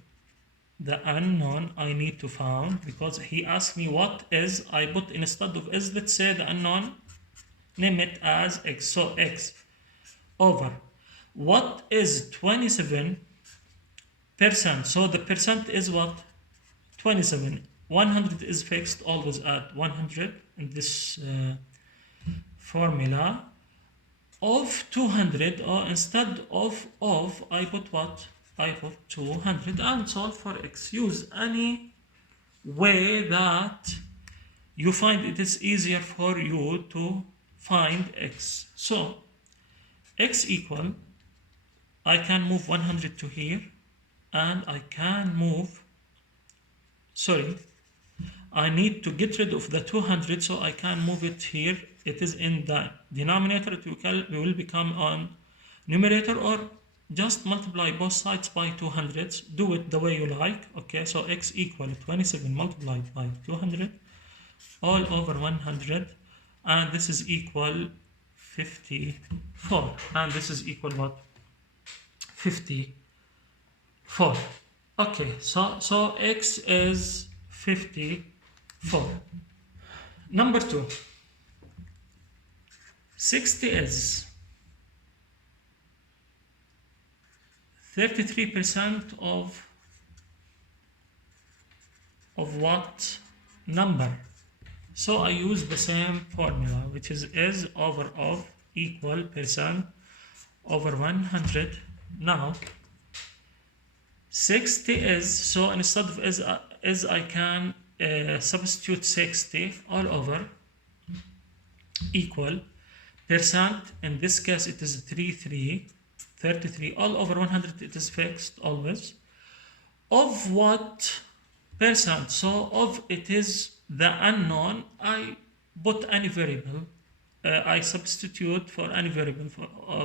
The unknown I need to find, because he asked me what is, I put instead of is, let's say the unknown, name it as x. So x over what is 27%. So the percent is what? 27. 100 is fixed always at 100 in this formula. Of 200, or instead of I put what? I put 200 and solve for x. Use any way that you find it is easier for you to find x. So x equal, I can move 100 to here, and I can move, sorry, I need to get rid of the 200, so I can move it here. It is in the denominator. It will become on numerator, or just multiply both sides by 200. Do it the way you like. Okay, so x equal 27 multiplied by 200 all over 100, and this is equal 54, and this is equal what? 54. Okay, so x is 54. Number 2. 60 is 33% of what number? So I use the same formula, which is over of equal percent over 100. Now 60 is, so instead of is is I can substitute 60 all over equal percent. In this case it is 33 all over 100. It is fixed always. Of what percent? So of it is the unknown. I put any variable. I substitute for any variable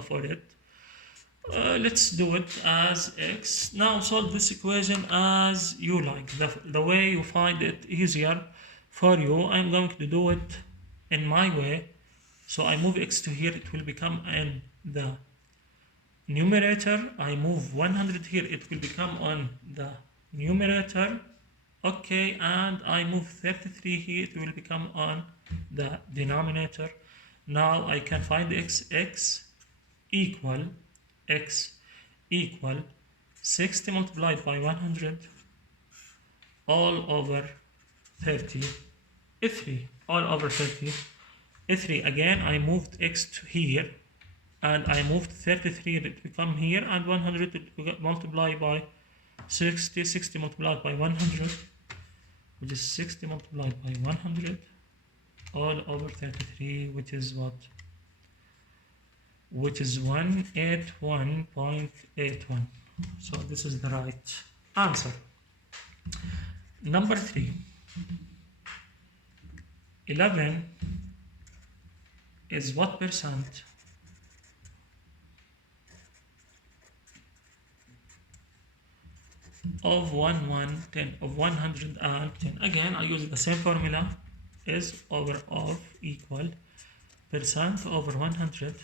for it. Let's do it as x. Now solve this equation as you like, the way you find it easier for you. I'm going to do it in my way. So I move x to here, it will become in the numerator. I move 100 here, it will become on the numerator. Okay, and I move 33 here, it will become on the denominator. Now I can find x equal 60 multiplied by 100 all over 33 all over 33. Again I moved x to here and I moved 33, it become here, and 100 it multiply by 60 multiplied by 100, which is 60 multiplied by 100 all over 33, which is what? Which is 181.81. So this is the right answer. Number 3. 11 is what percent of 110? Again I use the same formula, is over of equal percent over 100.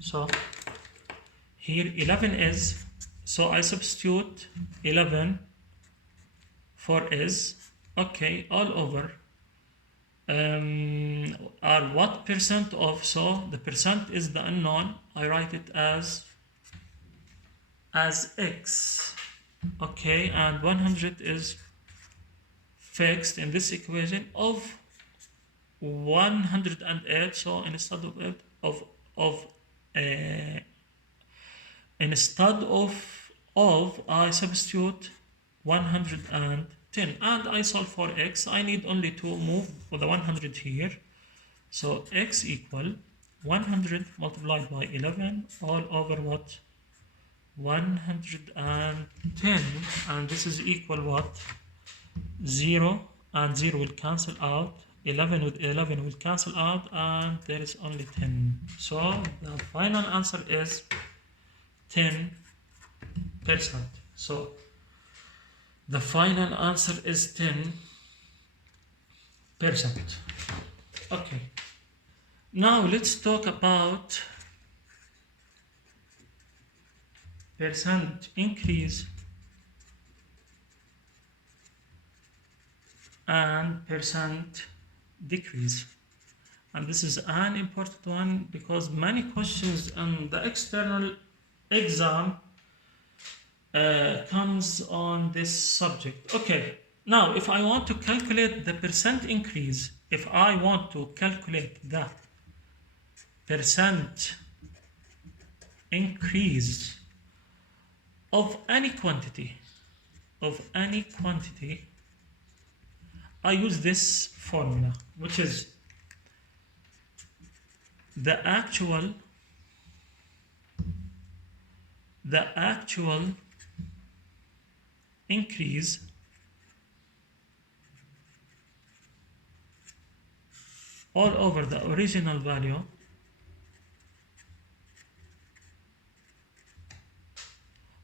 So here 11 is, so I substitute 11 for is, okay, all over are what percent of, so the percent is the unknown, I write it as x, okay, and 100 is fixed in this equation of 108. So instead of it instead of I substitute 110 and I solve for x. I need only to move for the 100 here. So x equal 100 multiplied by 11 all over what? 110, and this is equal what? 0 and 0 will cancel out. 11 with 11 will cancel out, and there is only 10. So the final answer is 10%. So the final answer is 10%. Okay. Now let's talk about percent increase and percent decrease, and this is an important one because many questions on the external exam comes on this subject. Okay, now if I want to calculate the percent increase, if I want to calculate the percent increase of any quantity, I use this formula, which is the actual increase all over the original value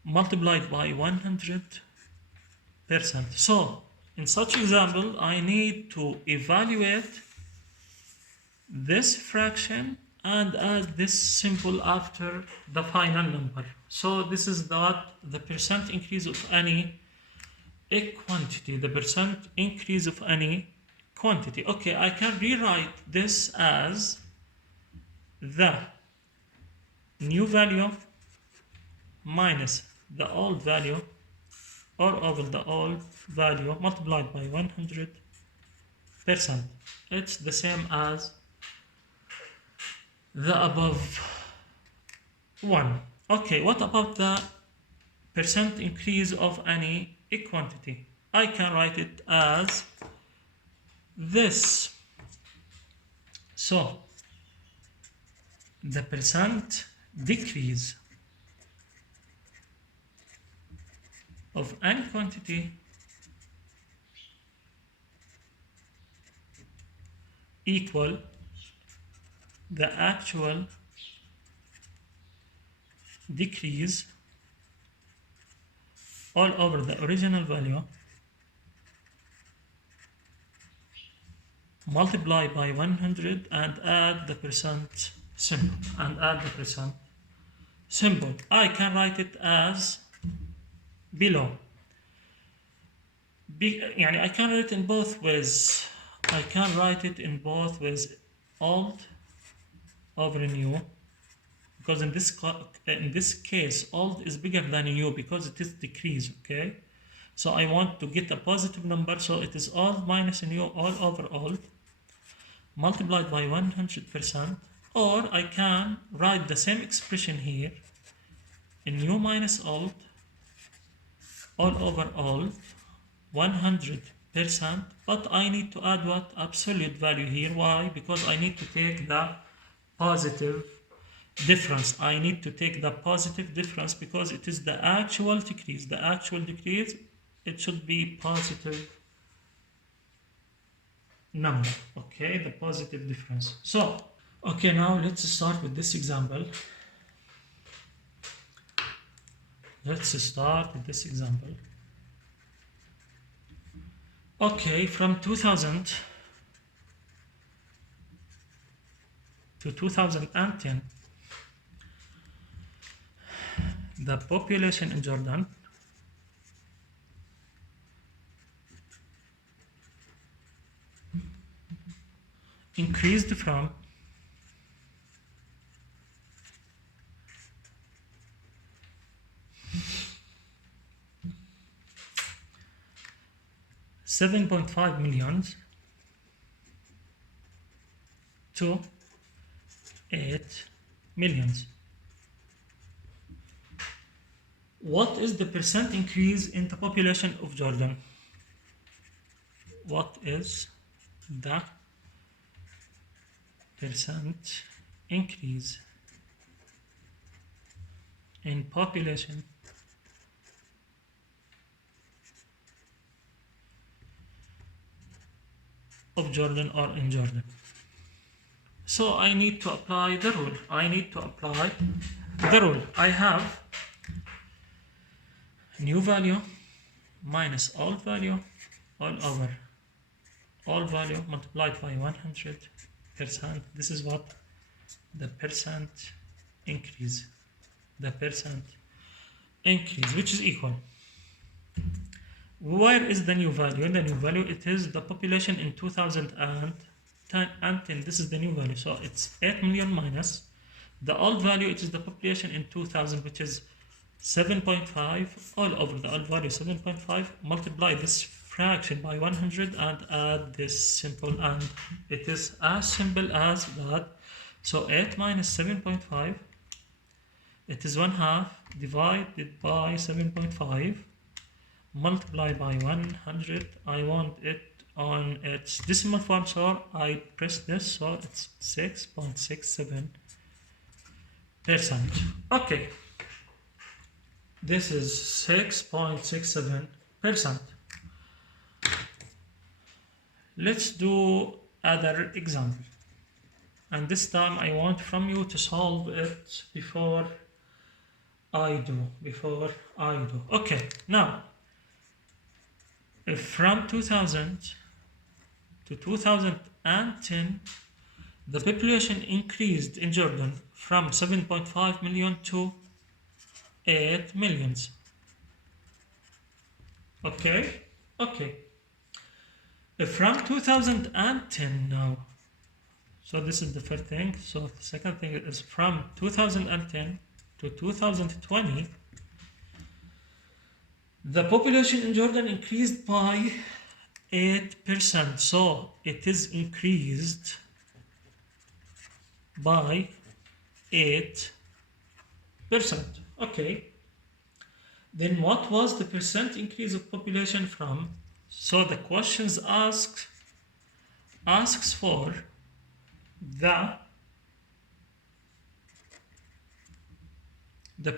multiplied by 100%. So in such example, I need to evaluate this fraction and add this symbol after the final number. So this is the percent increase of any quantity, the percent increase of any quantity. Okay, I can rewrite this as the new value minus the old value or over the old value multiplied by 100%. It's the same as the above one. Okay, what about the percent increase of any quantity? I can write it as this. So the percent decrease of any quantity equal the actual decrease all over the original value multiply by 100 and add the percent symbol I can write it as below. I can write it in both ways. I can write it in both ways, old over new, because in this case old is bigger than new because it is decrease. Okay, so I want to get a positive number, so it is old minus new all over old multiplied by 100%, or I can write the same expression here in new minus old all over old 100%, but I need to add what? Absolute value here. Why? Because I need to take the positive difference. I need to take the positive difference because it is the actual decrease. The actual decrease, it should be positive number. Okay, the positive difference. So, okay, now let's start with this example. Okay, from 2000 to 2010, the population in Jordan increased from 7.5 million to 8 million. What is the percent increase in the population of Jordan? What is the percent increase in population of Jordan or in Jordan? So I need to apply the rule. I have new value minus old value all over all value multiplied by 100%. This is what? The percent increase. Which is equal. Where is the new value? The new value, it is the population in 2010. This is the new value. So it's 8 million minus the old value. It is the population in 2000, which is 7.5 all over the old value 7.5. Multiply this fraction by 100 and add this simple, and it is as simple as that. So 8 minus 7.5, it is 1/2 divided by 7.5 multiply by 100. I want it on its decimal form, so I press this, so it's 6.67%. Okay, this is 6.67%. Let's do other example, and this time I want from you to solve it before I do. Okay, now from 2000 to 2010, the population increased in Jordan from 7.5 million to 8 millions. Okay. From 2010 now. So this is the first thing. So the second thing is from 2010 to 2020, the population in Jordan increased by 8%. So it is increased by 8%. Okay. Then what was the percent increase of population from? So the questions asks for the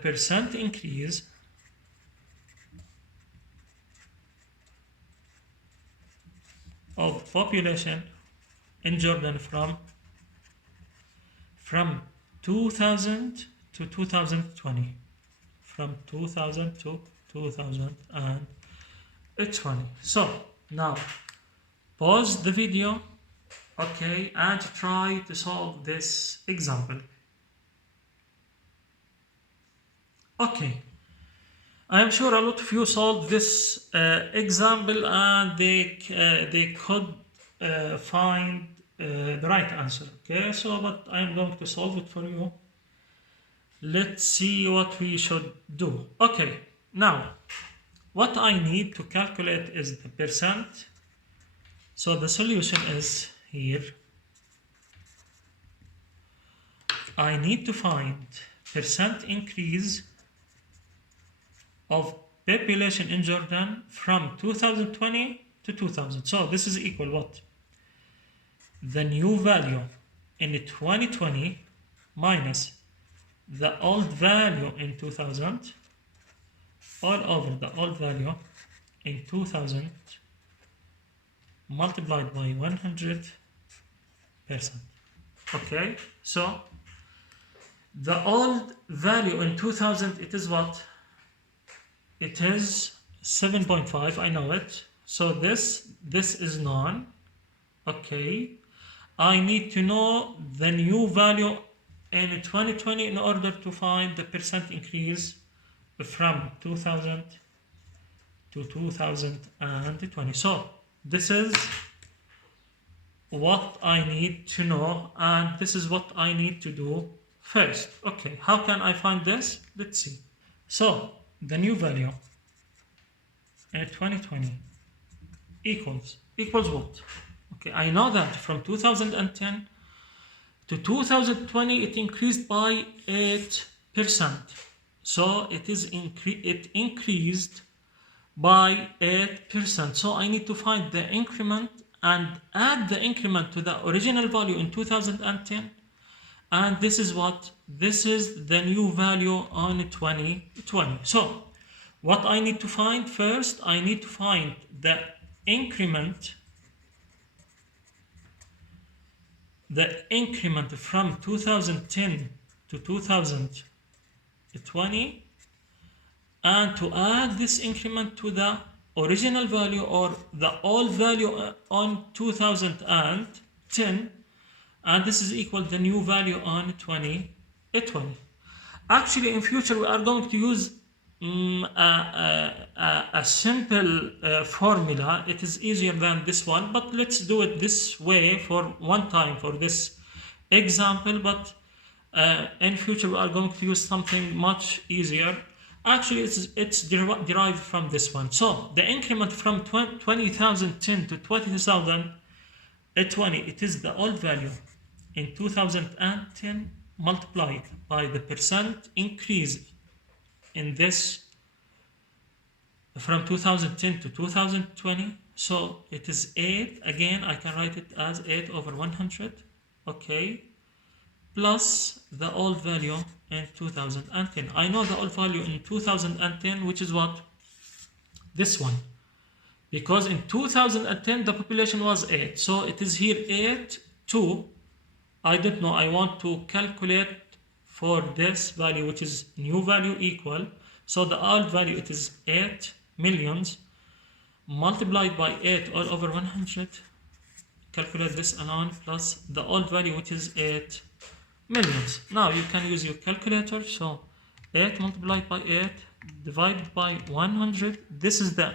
percent increase of population in Jordan from 2000 to 2020. From 2000 to 2020. So now pause the video, okay, and try to solve this example. Okay, I am sure a lot of you solved this example and they could find the right answer. Okay, so but I am going to solve it for you. Let's see what we should do. Okay, now what I need to calculate is the percent. So the solution is here. I need to find percent increase of population in Jordan from 2020 to 2000. So this is equal what? The new value in 2020 minus the old value in 2000 all over the old value in 2000 multiplied by 100%. Okay, so the old value in 2000, it is what? It is 7.5, I know it. So this is known. Okay, I need to know the new value in 2020 in order to find the percent increase from 2000 to 2020. So this is what I need to know, and this is what I need to do first. Okay, how can I find this? Let's see. So the new value in 2020 equals what? Okay, I know that from 2010 to 2020 it increased by 8%. So it increased by 8%. So I need to find the increment and add the increment to the original value in 2010. And this is what? This is the new value on 2020. So what I need to find first, I need to find the increment from 2010 to 2020, and to add this increment to the original value or the old value on 2010, and this is equal the new value on 2020. Actually, in future we are going to use a simple formula. It is easier than this one, but let's do it this way for one time for this example. But in future we are going to use something much easier. Actually, it's derived from this one. So the increment from 2010 to 2020, it is the old value in 2010 multiplied by the percent increase in this from 2010 to 2020. So it is 8. Again, I can write it as 8 over 100. Okay, plus the old value in 2010. I know the old value in 2010, which is what? This one. Because in 2010 the population was 8. So it is here 8 to, I don't know, I want to calculate for this value, which is new value equal. So the old value, it is 8 millions multiplied by 8 all over 100. Calculate this alone, plus the old value, which is 8 millions. Now you can use your calculator. So 8 multiplied by 8 divided by 100. This is the,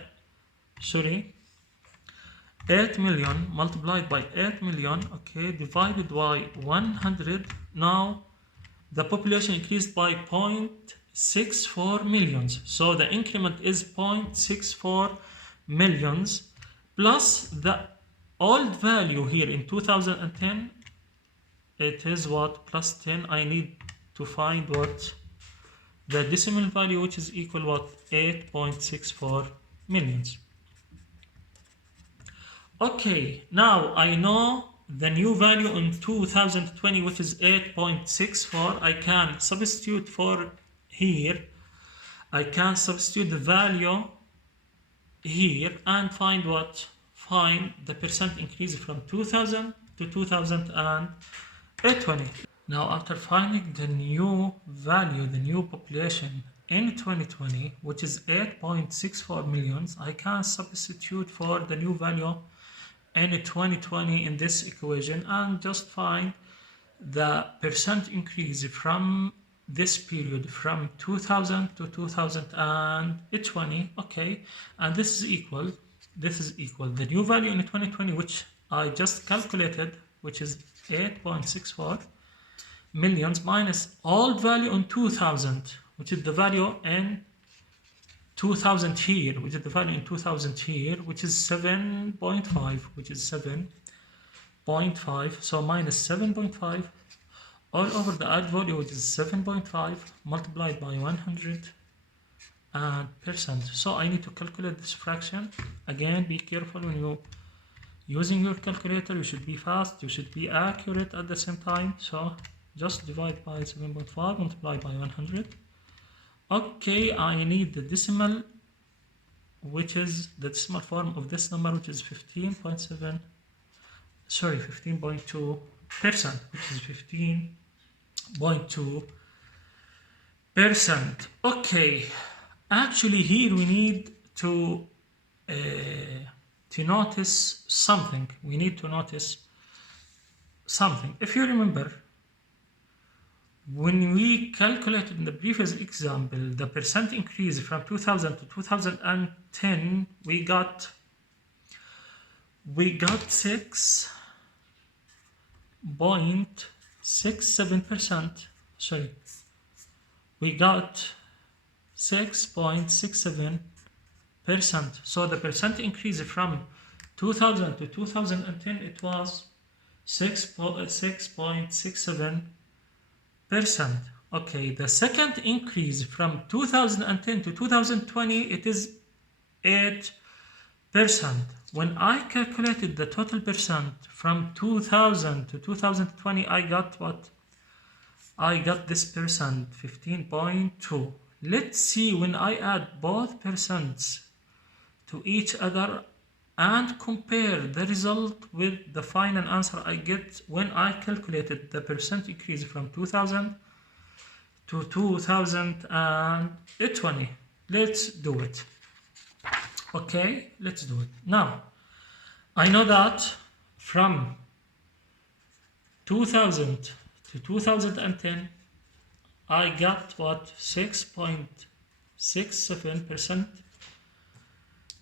8 million multiplied by 8 million, okay, divided by 100. Now the population increased by 0.64 millions. So the increment is 0.64 millions plus the old value here in 2010. It is what? Plus 10. I need to find what? the decimal value, which is equal what? 8.64 millions. Okay, now I know the new value in 2020, which is 8.64. I can substitute for here. I can substitute the value here and find what? Find the percent increase from 2000 to 2020. Now, after finding the new value, the new population in 2020, which is 8.64 millions, I can substitute for the new value in 2020 in this equation and just find the percent increase from this period from 2000 to 2020. Okay, and this is equal the new value in 2020, which I just calculated, which is 8.64 millions, minus old value in 2000, which is the value in 2000 here, which is the value in 2000 here, which is 7.5, which is 7.5. So minus 7.5 all over the add value, which is 7.5 multiplied by 100%. So I need to calculate this fraction. Again, be careful when you using your calculator. You should be fast, you should be accurate at the same time. So just divide by 7.5 multiplied by 100. Okay, I need the decimal, which is the decimal form of this number, which is 15.2%, which is 15.2%. Okay, actually here we need to notice something. If you remember, when we calculated in the previous example the percent increase from 2000 to 2010, we got 6.67%. Sorry, we got 6.67%. So the percent increase from 2000 to 2010, it was 6.67%. Okay, the second increase from 2010 to 2020, it is 8%. When I calculated the total percent from 2000 to 2020, I got what? I got this percent, 15.2. Let's see when I add both percents to each other and compare the result with the final answer I get when I calculated the percent increase from 2000 to 2020. Let's do it. Okay, let's do it. Now, I know that from 2000 to 2010, I got what? 6.67%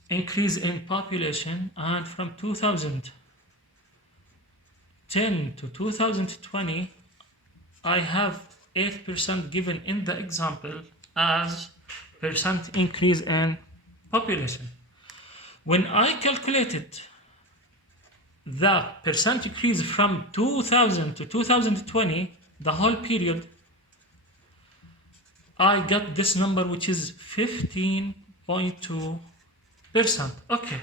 increase in population, and from 2010 to 2020, I have 8% given in the example as percent increase in population. When I calculated the percent increase from 2000 to 2020, the whole period, I got this number, which is 15.2%. Okay,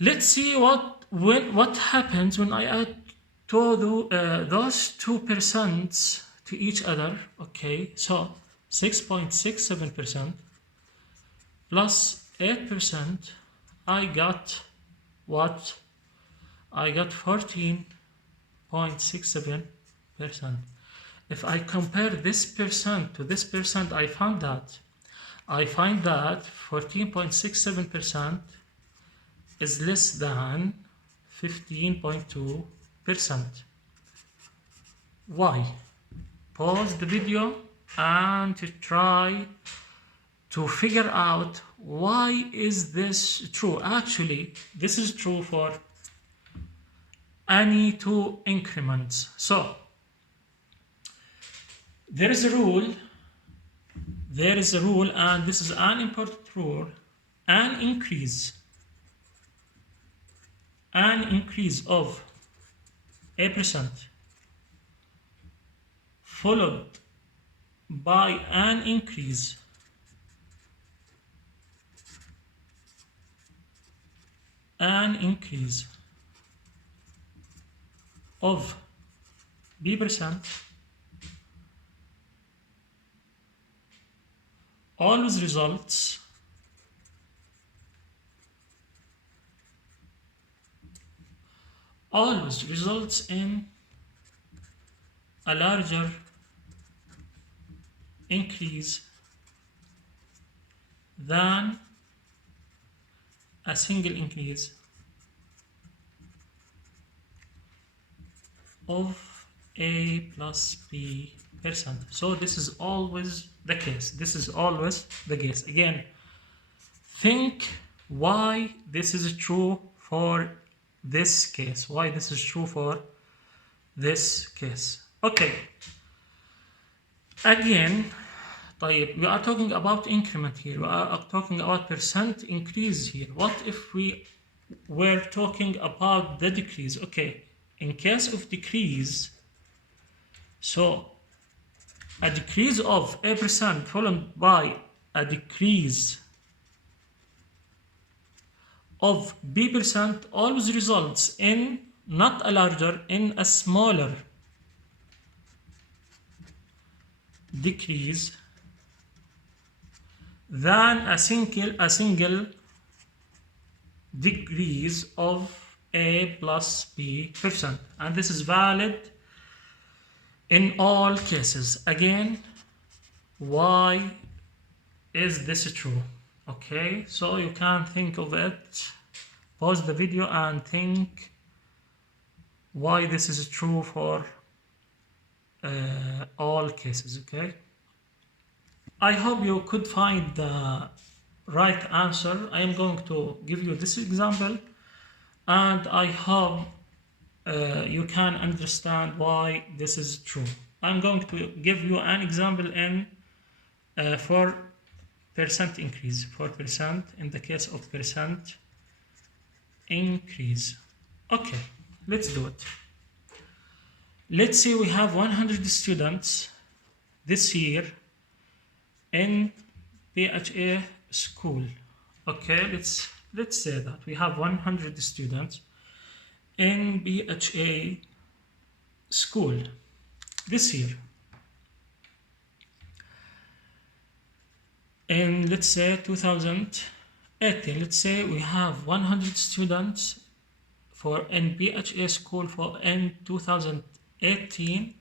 let's see what happens when I add those 2% to each other. Okay, so 6.67% plus 8%, I got what? I got 14.67%. If I compare this percent to this percent, I find that 14.67% is less than 15.2%. Why? Pause the video and try to figure out why is this true. Actually, this is true for any two increments. So there is a rule, and this is an important rule. An increase of a percent followed by an increase of b% always results in a larger increase than a single increase of a plus b%. So this is always the case. Again, think why this is true for this case. Okay. Again, we are talking about increment here. We are talking about percent increase here. What if we were talking about the decrease? Okay, in case of decrease, so a decrease of a% followed by a decrease of b% always results in not a larger, in a smaller decrease than a single decrease of a plus b%, and this is valid in all cases. Again, why is this true? Okay, so you can think of it, pause the video and think why this is true for all cases. Okay, I hope you could find the right answer. I am going to give you this example, and I hope you can understand why this is true. I'm going to give you an example in for percent increase, in the case of percent increase. Okay, let's do it. Let's say we have 100 students this year in PHA school. Okay, let's say that we have 100 students in BHA school this year. In, let's say, 2018, let's say we have 100 students in BHA school in 2018,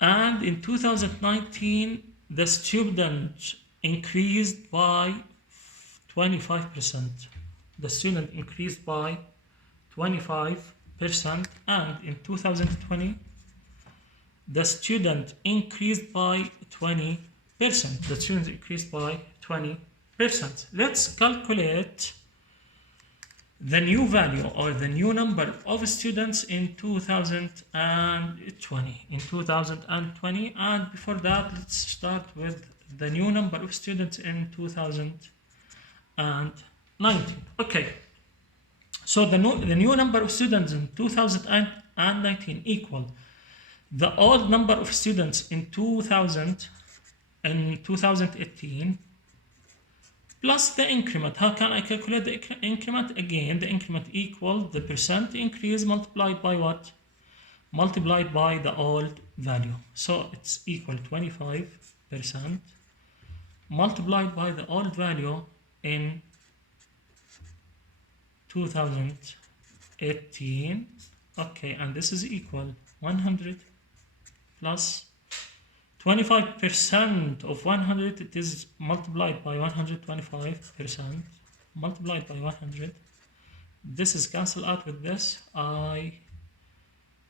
and in 2019 the student increased by 25%. The student increased by 25%, and in 2020 the student increased by 20%. The student increased by 20%. Let's calculate the new value or the new number of students in 2020. And before that, let's start with the new number of students in 2019. Okay, so the new number of students in 2019 equal the old number of students in 2018 plus the increment. How can I calculate the increment? Again, the increment equals the percent increase multiplied by what? Multiplied by the old value. So it's equal 25% multiplied by the old value in 2018. Okay, and this is equal 100 plus 25% of 100, it is multiplied by 125% multiplied by 100. This is cancelled out with this.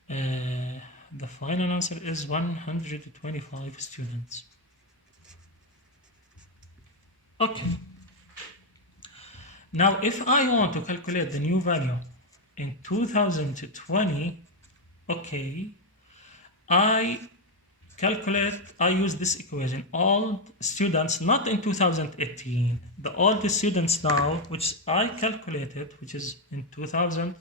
The final answer is 125 students. Okay. Now, if I want to calculate the new value in 2020, okay, I use this equation. All students, not in 2018, the old students now, which I calculated, which is in 2000,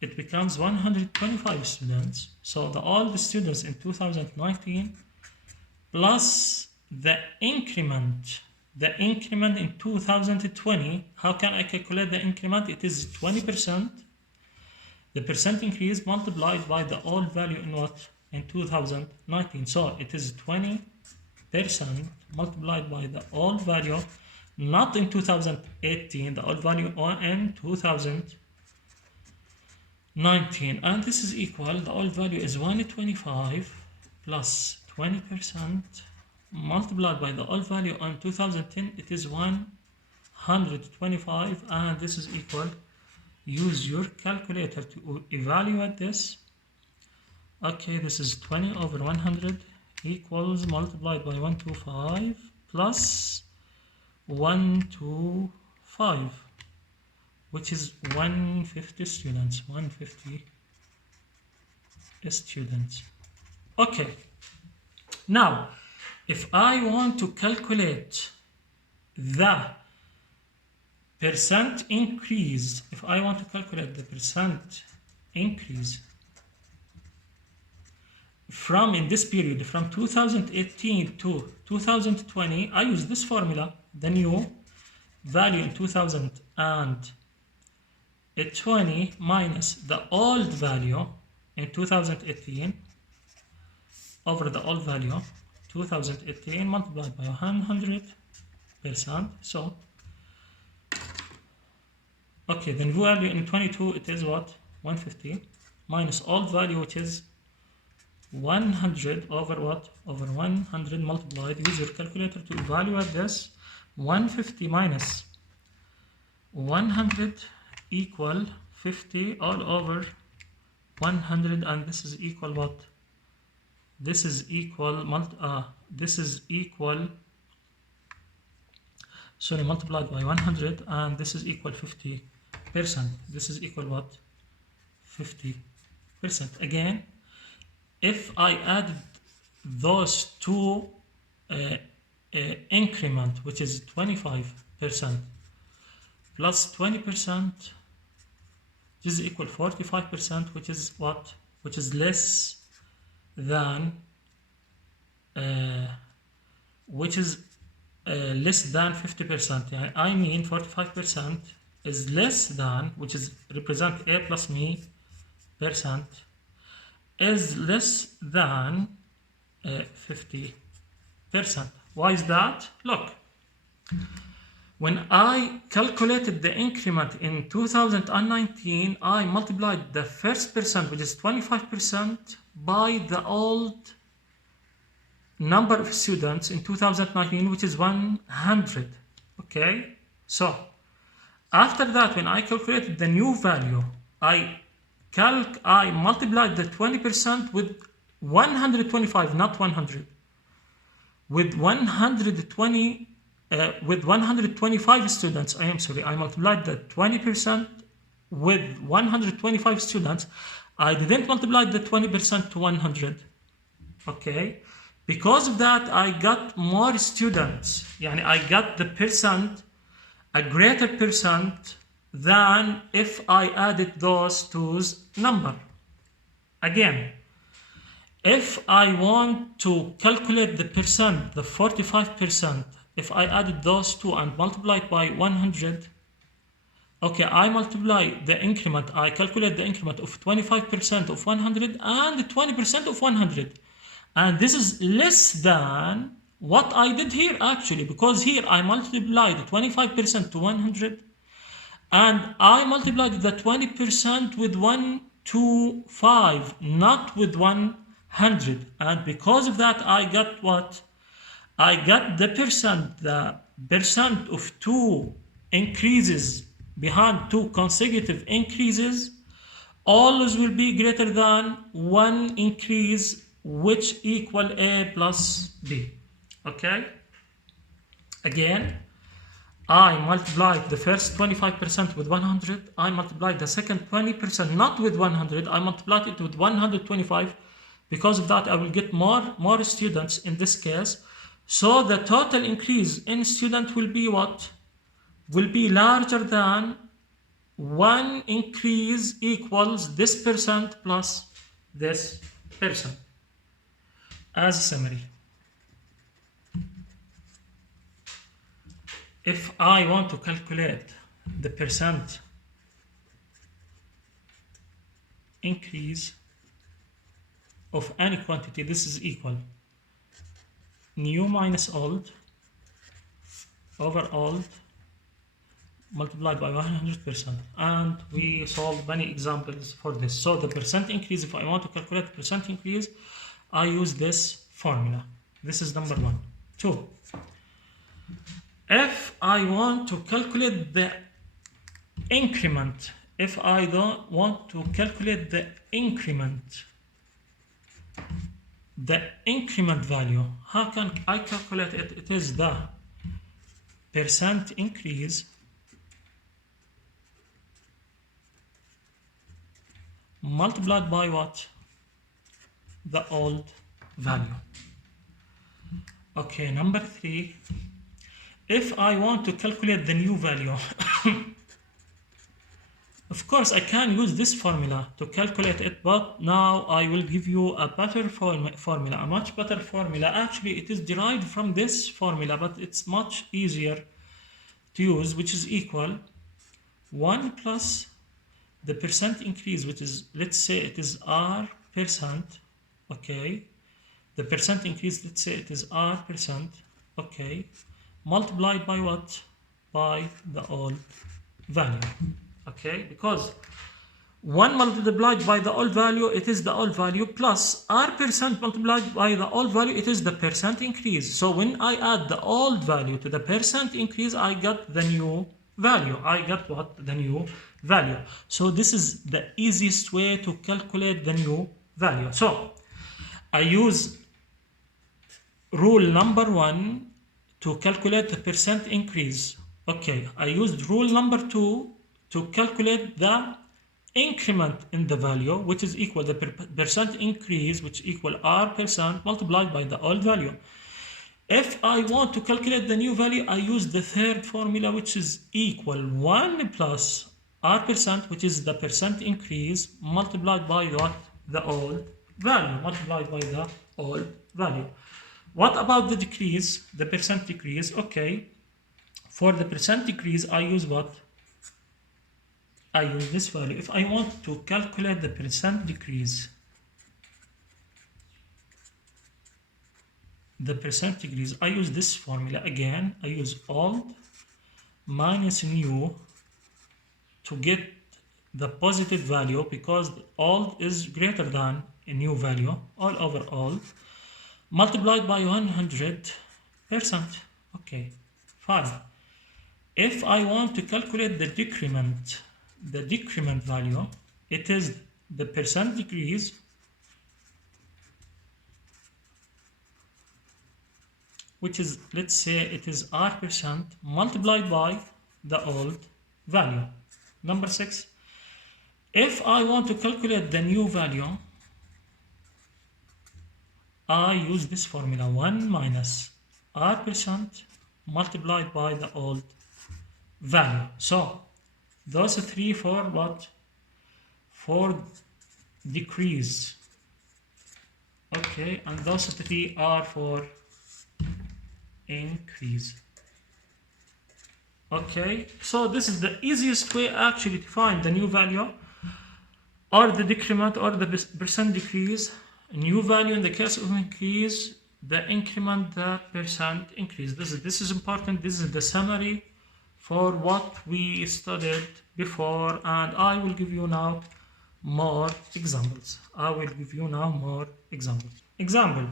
it becomes 125 students. So the old students in 2019 plus the increment. The increment in 2020, how can I calculate the increment? It is 20%. The percent increase multiplied by the old value in what? In 2019. So it is 20% multiplied by the old value, not in 2018, the old value in 2019. And this is equal, the old value is 125 plus 20% multiplied by the old value on 2010, it is 125, and this is equal, use your calculator to evaluate this. Okay, this is 20 over 100 equals multiplied by 125 plus 125, which is 150 students. 150 students. Okay, now if I want to calculate the percent increase, if I want to calculate the percent increase from in this period, from 2018 to 2020, I use this formula, the new value in 2020 minus the old value in 2018 over the old value 2018 multiplied by 100%. So okay, the new value in 22, it is what? 150 minus old value, which is 100 over what? Over 100 multiplied. Use your calculator to evaluate this. 150 minus 100 equal 50 all over 100, and this is equal what? This is equal multiplied by 100, and this is equal 50%. This is equal what? 50%. Again, if I add those two increment, which is 25% plus 20%, this is equal 45%, which is what? Which is less than less than 50%. I mean 45% is less than, which is represent A plus me percent, is less than 50%. Why is that? Look, when I calculated the increment in 2019, I multiplied the first percent, which is 25%, by the old number of students in 2019, which is 100. Okay, so after that, when I calculated the new value, I multiplied the 20% with 125, not 100, with 125 students. I multiplied the 20% with 125 students. I didn't multiply the 20% to 100. Okay, because of that, I got more students. I got the percent, a greater percent than if I added those two's number. Again, if I want to calculate the percent, the 45%, if I added those two and multiplied by 100, okay, I multiply the increment, I calculate the increment of 25% of 100 and 20% of 100. And this is less than what I did here actually, because here I multiplied 25% to 100 and I multiplied the 20% with 125, not with 100. And because of that, I got what? I got the percent of two increases behind two consecutive increases always will be greater than one increase, which equal A plus B. Okay? Again, I multiplied the first 25% with 100. I multiplied the second 20% not with 100. I multiplied it with 125. Because of that, I will get more students in this case. So the total increase in student will be what? Will be larger than one increase equals this percent plus this percent. As a summary, if I want to calculate the percent increase of any quantity, this is equal new minus old over old multiplied by 100%. And we solved many examples for this. So the percent increase, if I want to calculate the percent increase, I use this formula. This is number 1. 2. If I want to calculate the increment, if I don't want to calculate the increment value, how can I calculate it? It is the percent increase multiplied by what? The old value. Okay, number 3. If I want to calculate the new value, of course I can use this formula to calculate it, but now I will give you a better formula, a much better formula. Actually, it is derived from this formula, but it's much easier to use, which is equal 1 plus the percent increase, which is, let's say it is R percent, okay, the percent increase, let's say it is R percent, okay, multiplied by what? By the old value, okay, because 1 multiplied by the old value, it is the old value, plus R percent multiplied by the old value, it is the percent increase. So when I add the old value to the percent increase, I got the new value. I got what? The new value. So this is the easiest way to calculate the new value. So I use rule number 1 to calculate the percent increase. Okay, I used rule number 2 to calculate the increment in the value, which is equal the percent increase, which equal R percent multiplied by the old value. If I want to calculate the new value, I use the third formula, which is equal 1 plus R percent, which is the percent increase, multiplied by what? The old value, multiplied by the old value. What about the decrease, the percent decrease? Okay, for the percent decrease, I use what? I use this value. If I want to calculate the percent decrease, I use this formula again. I use old minus new to get the positive value, because old is greater than a new value, all over old, multiplied by 100%. Okay, fine. If I want to calculate the decrement value, it is the percent decrease which is, let's say it is R percent multiplied by the old value. Number 6, if I want to calculate the new value, I use this formula, 1 minus R percent multiplied by the old value. So those 3 for what? For decrease. Okay, and those 3 are for increase. Okay, so this is the easiest way actually to find the new value, or the decrement, or the percent decrease. New value in the case of increase, the increment, the percent increase. This is important. This is the summary for what we studied before, and I will give you now more examples. Example.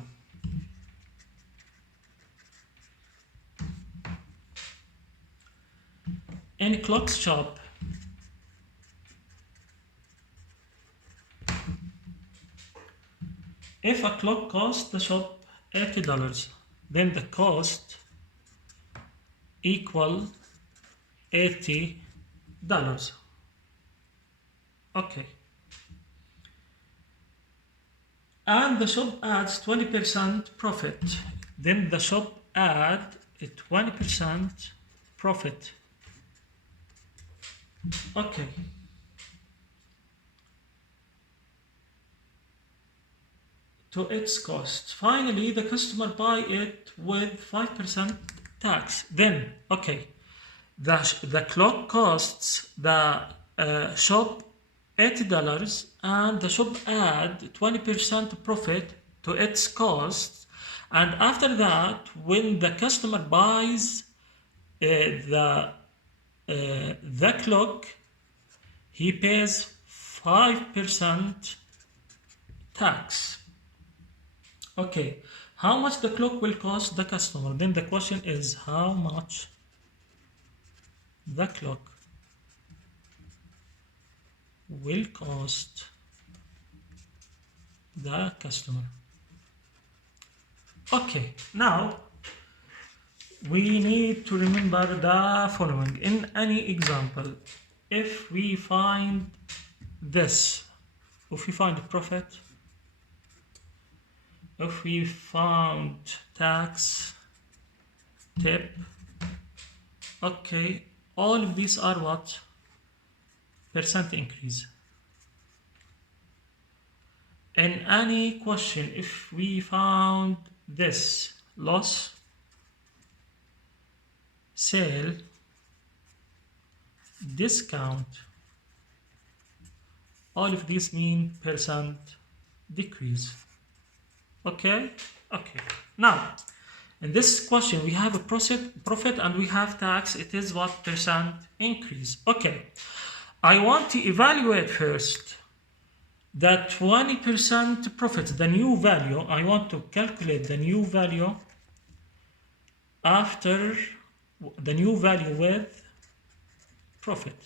In a clock shop, if a clock costs the shop $80, then the cost equal $80. Okay. And the shop adds 20% profit. Then the shop add a 20% profit. Okay. To its cost. Finally, the customer buy it with 5% tax. Then, okay, the clock costs the shop $80, and the shop add 20% profit to its costs, and after that, when the customer buys the clock, he pays 5% tax. Okay, how much the clock will cost the customer? Then the question is how much the clock will cost the customer. Okay, now we need to remember the following. In any example, if we find this, if we find profit, if we found tax, tip, okay, all of these are what? Percent increase. In any question, if we found this, loss, sale, discount, all of these mean percent decrease. Okay? Okay. Now, in this question, we have a profit and we have tax. It is what? Percent increase. Okay. I want to evaluate first the 20% profit, the new value. I want to calculate the new value after the new value with profit,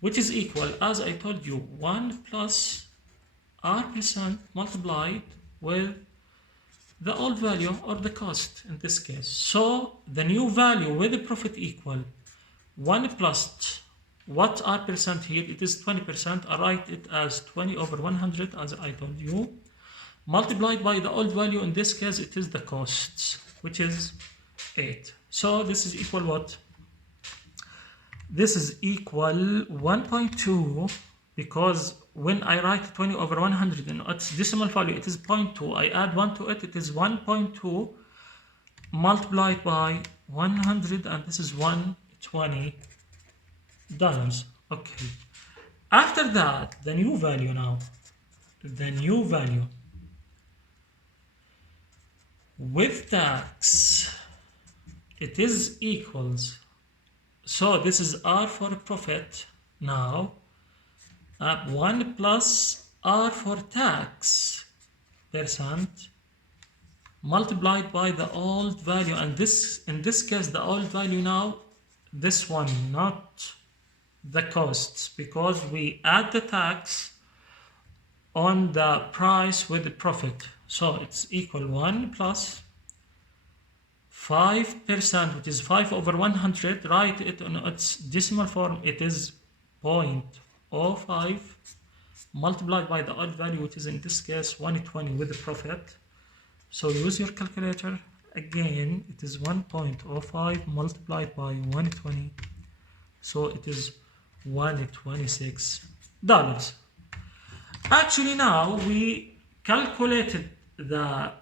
which is equal, as I told you, 1 plus R% multiplied with the old value or the cost in this case. So the new value with the profit equal 1 plus what R% here? It is 20%. I write it as 20 over 100 as I told you, multiplied by the old value. In this case it is the costs, which is 8. So this is equal what? This is equal 1.2, because when I write 20 over 100 in its decimal value, it is 0.2. I add 1 to it, it is 1.2 multiplied by 100, and this is $120. Okay. After that, the new value now, the new value with tax, it is equals, so this is R for profit now, 1 plus R for tax percent multiplied by the old value, and this, in this case, the old value now, this one, not the costs, because we add the tax on the price with the profit. So it's equal 1 plus 5%, which is 5 over 100. Write it on its decimal form. It is 0.05 multiplied by the old value, which is in this case 120 with the profit. So use your calculator. Again, it is 1.05 multiplied by 120. So it is $126. Actually, now we calculated the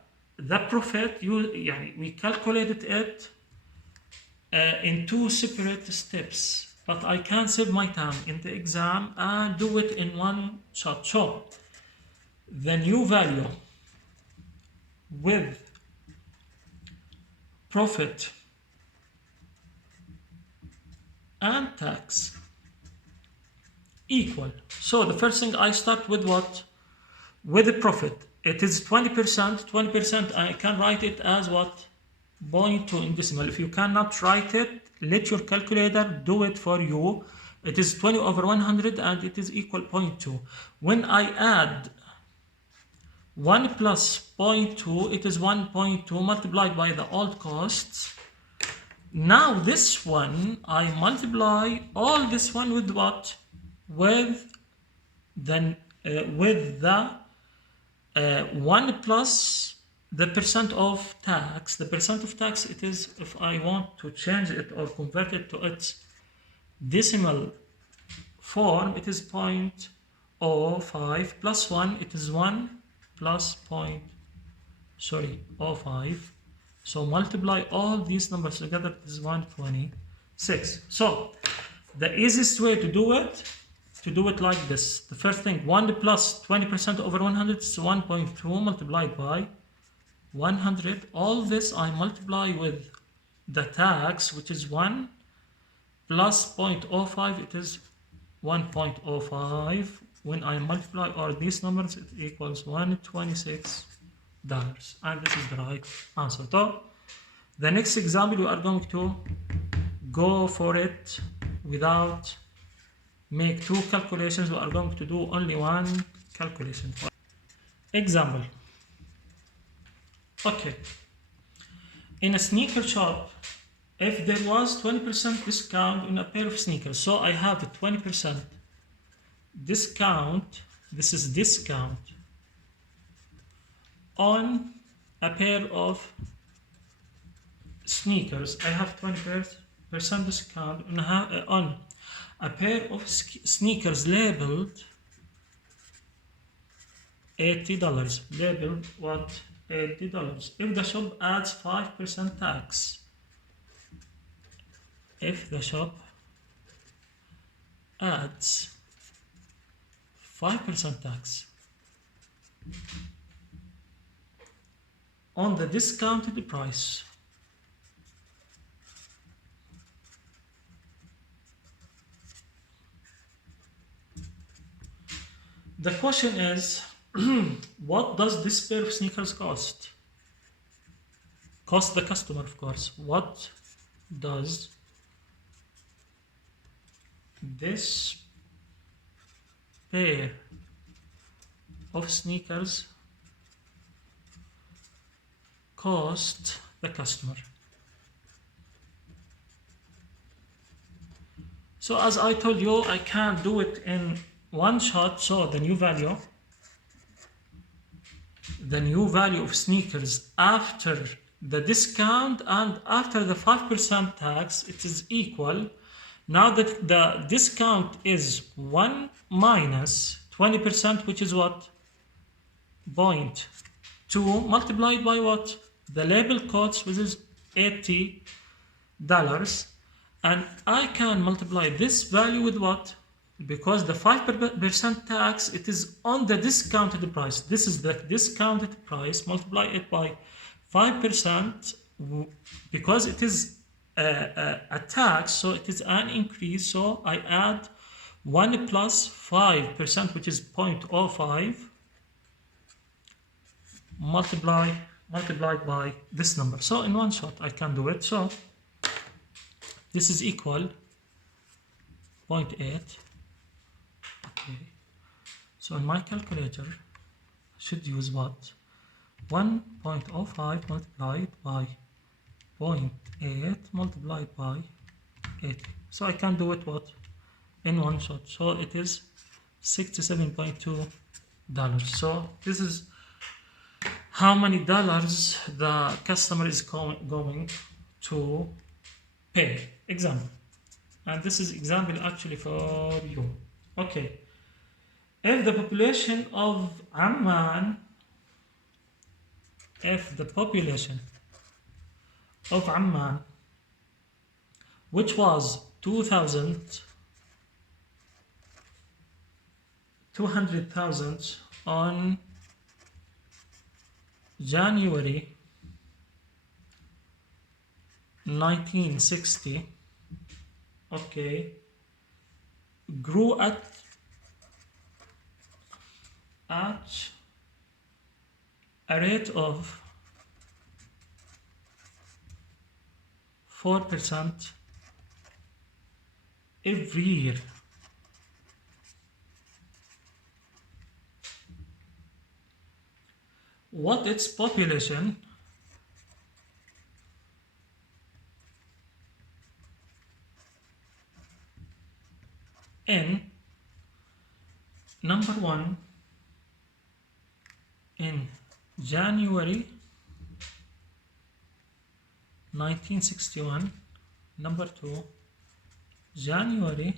profit. We calculated it in 2 separate steps, but I can save my time in the exam and do it in one shot. So the new value with profit and tax equal. So the first thing, I start with what? With the profit. It is 20%. 20%, I can write it as what? 0.2 in decimal. If you cannot write it, let your calculator do it for you. It is 20 over 100 and it is equal 0.2. When I add 1 plus 0.2, it is 1.2 multiplied by the old costs. Now this one, I multiply all this one with what? With the 1 plus the percent of tax. The percent of tax, it is, if I want to change it or convert it to its decimal form, it is 0.05 plus 1, it is 1 plus 0.05. So multiply all these numbers together, it is 126. So the easiest way to do it like this. The first thing, 1 plus 20% over 100 is 1.2 multiplied by 100. All this I multiply with the tax, which is 1 plus 0.05, it is 1.05. When I multiply all these numbers, it equals $126. And this is the right answer. So the next example, we are going to go for it without make two calculations. We are going to do only one calculation. Example. Okay. In a sneaker shop, if there was 20% discount on a pair of sneakers, so I have a 20% discount, this is discount, on a pair of sneakers. I have 20% discount on a pair of sneakers labeled $80. Labeled what? $80. If the shop adds 5% tax, if the shop adds 5% tax on the discounted price, the question is, what does this pair of sneakers cost? Cost the customer, of course. What does this pair of sneakers cost the customer? So as I told you, I can't do it in one shot. So the new value of sneakers after the discount and after the 5% tax, it is equal. Now that the discount is 1 minus 20%, which is what? 0.2 multiplied by what? The label cost, which is $80. And I can multiply this value with what? Because the 5% tax, it is on the discounted price. This is the discounted price. Multiply it by 5% because it is a tax, so it is an increase. So I add 1 plus 5%, which is 0.05, multiplied by this number. So in one shot I can do it. So this is equal 0.8. Okay. So in my calculator, I should use what? 1.05 multiplied by 0.8 multiplied by 80. So I can do it what? In one shot. So it is $67.2. So this is how many dollars the customer is going to pay. Example. And this is example actually for you. Okay. If the population of Amman, which was 200,000 on January 1960, okay, grew at a rate of 4% every year. What its population in number 1 in January 1961, number 2 January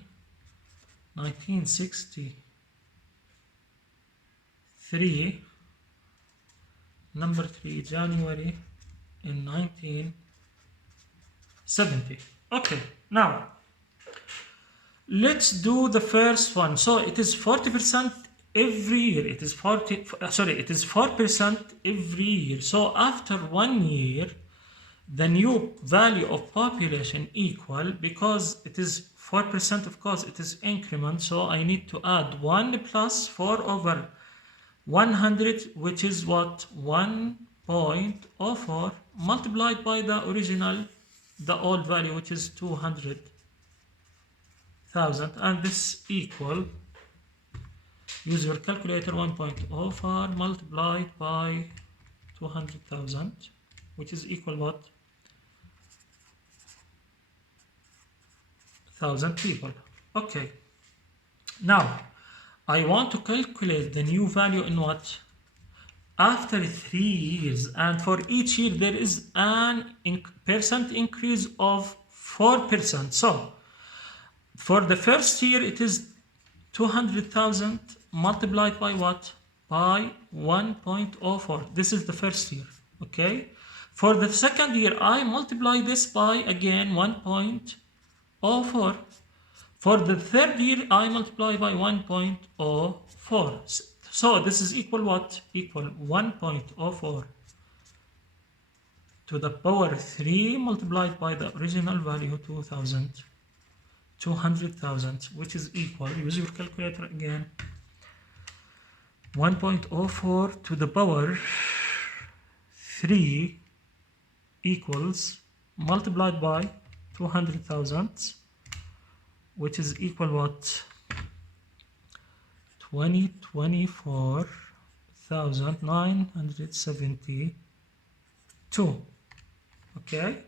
1963, number 3 January in 1970. Okay, now let's do the first one. So it is 40% every year. It is 4% every year. So after 1 year, the new value of population equal, because it is 4%, of course it is increment, so I need to add 1 plus 4 over 100, which is what? 1.04 multiplied by the original, the old value, which is 200,000, and this equal, use your calculator, 1.04 multiplied by 200,000, which is equal what? 1,000 people. Okay, now I want to calculate the new value in what? After 3 years, and for each year there is an percent increase of 4%. So for the first year it is 200,000 multiplied by what? By 1.04. This is the first year. Okay, for the second year I multiply this by again 1.04. For the third year I multiply by 1.04. So this is equal what? Equal 1.04 to the power 3 multiplied by the original value 200,000, which is equal, use your calculator again, 1.04 to the power 3 equals multiplied by 200,000, which is equal what? 24,972. Okay.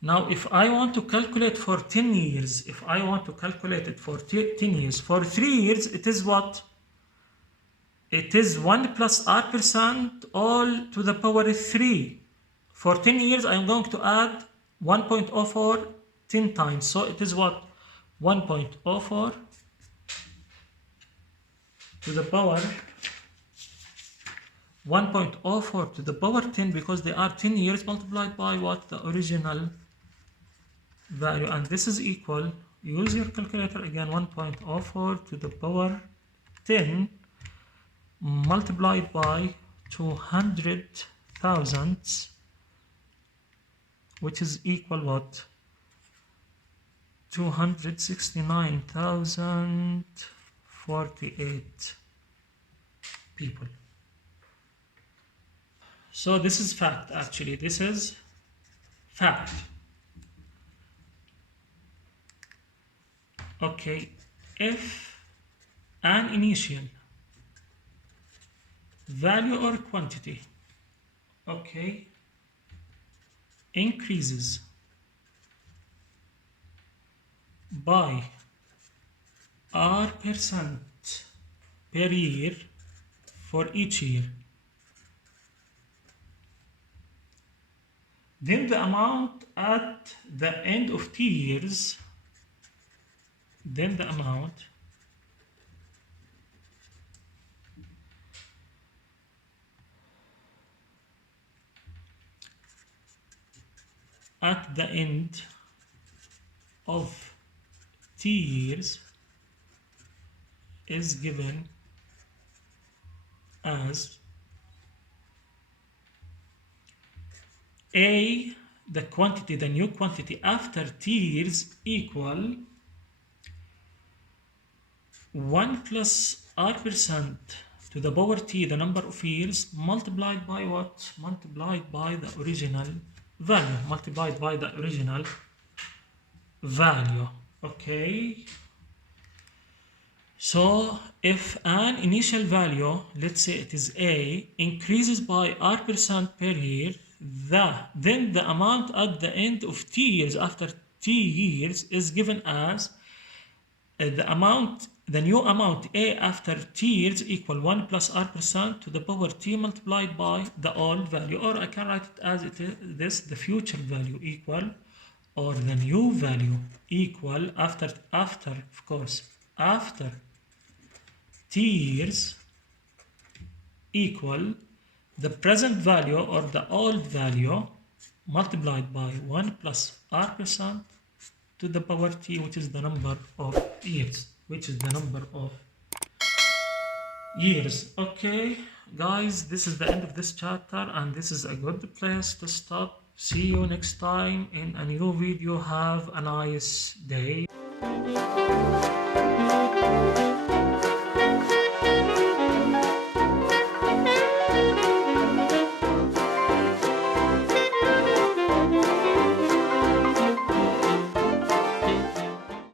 Now if I want to calculate for 10 years, if I want to calculate it for 10 years, for 3 years it is what? It is 1 plus r% all to the power 3. For 10 years I am going to add 1.04 10 times. So it is what? 1.04 to the power 1.04 to the power 10, because they are 10 years multiplied by what? The original value, and this is equal, use your calculator again, 1.04 to the power 10 multiplied by 200,000, which is equal what? 269,048 people. So this is fact, actually. This is fact. Okay, if an initial value or quantity, okay, increases by r% per year for each year, then the amount at the end of t years, then the amount at the end of t years is given as A, the quantity, the new quantity after t years, equal 1 plus r% to the power t, the number of years, multiplied by what? Multiplied by the original value. Multiplied by the original value. Okay. So if an initial value, let's say it is A, increases by r% per year, then the amount at the end of t years, after t years, is given as the new amount A after t years equal 1 plus r% to the power t multiplied by the old value, or I can write it as it is this, the future value equal, or the new value equal after of course after t years equal the present value or the old value multiplied by 1 plus r% to the power t, which is the number of years, Okay, guys, this is the end of this chapter, and this is a good place to stop. See you next time in a new video. Have a nice day.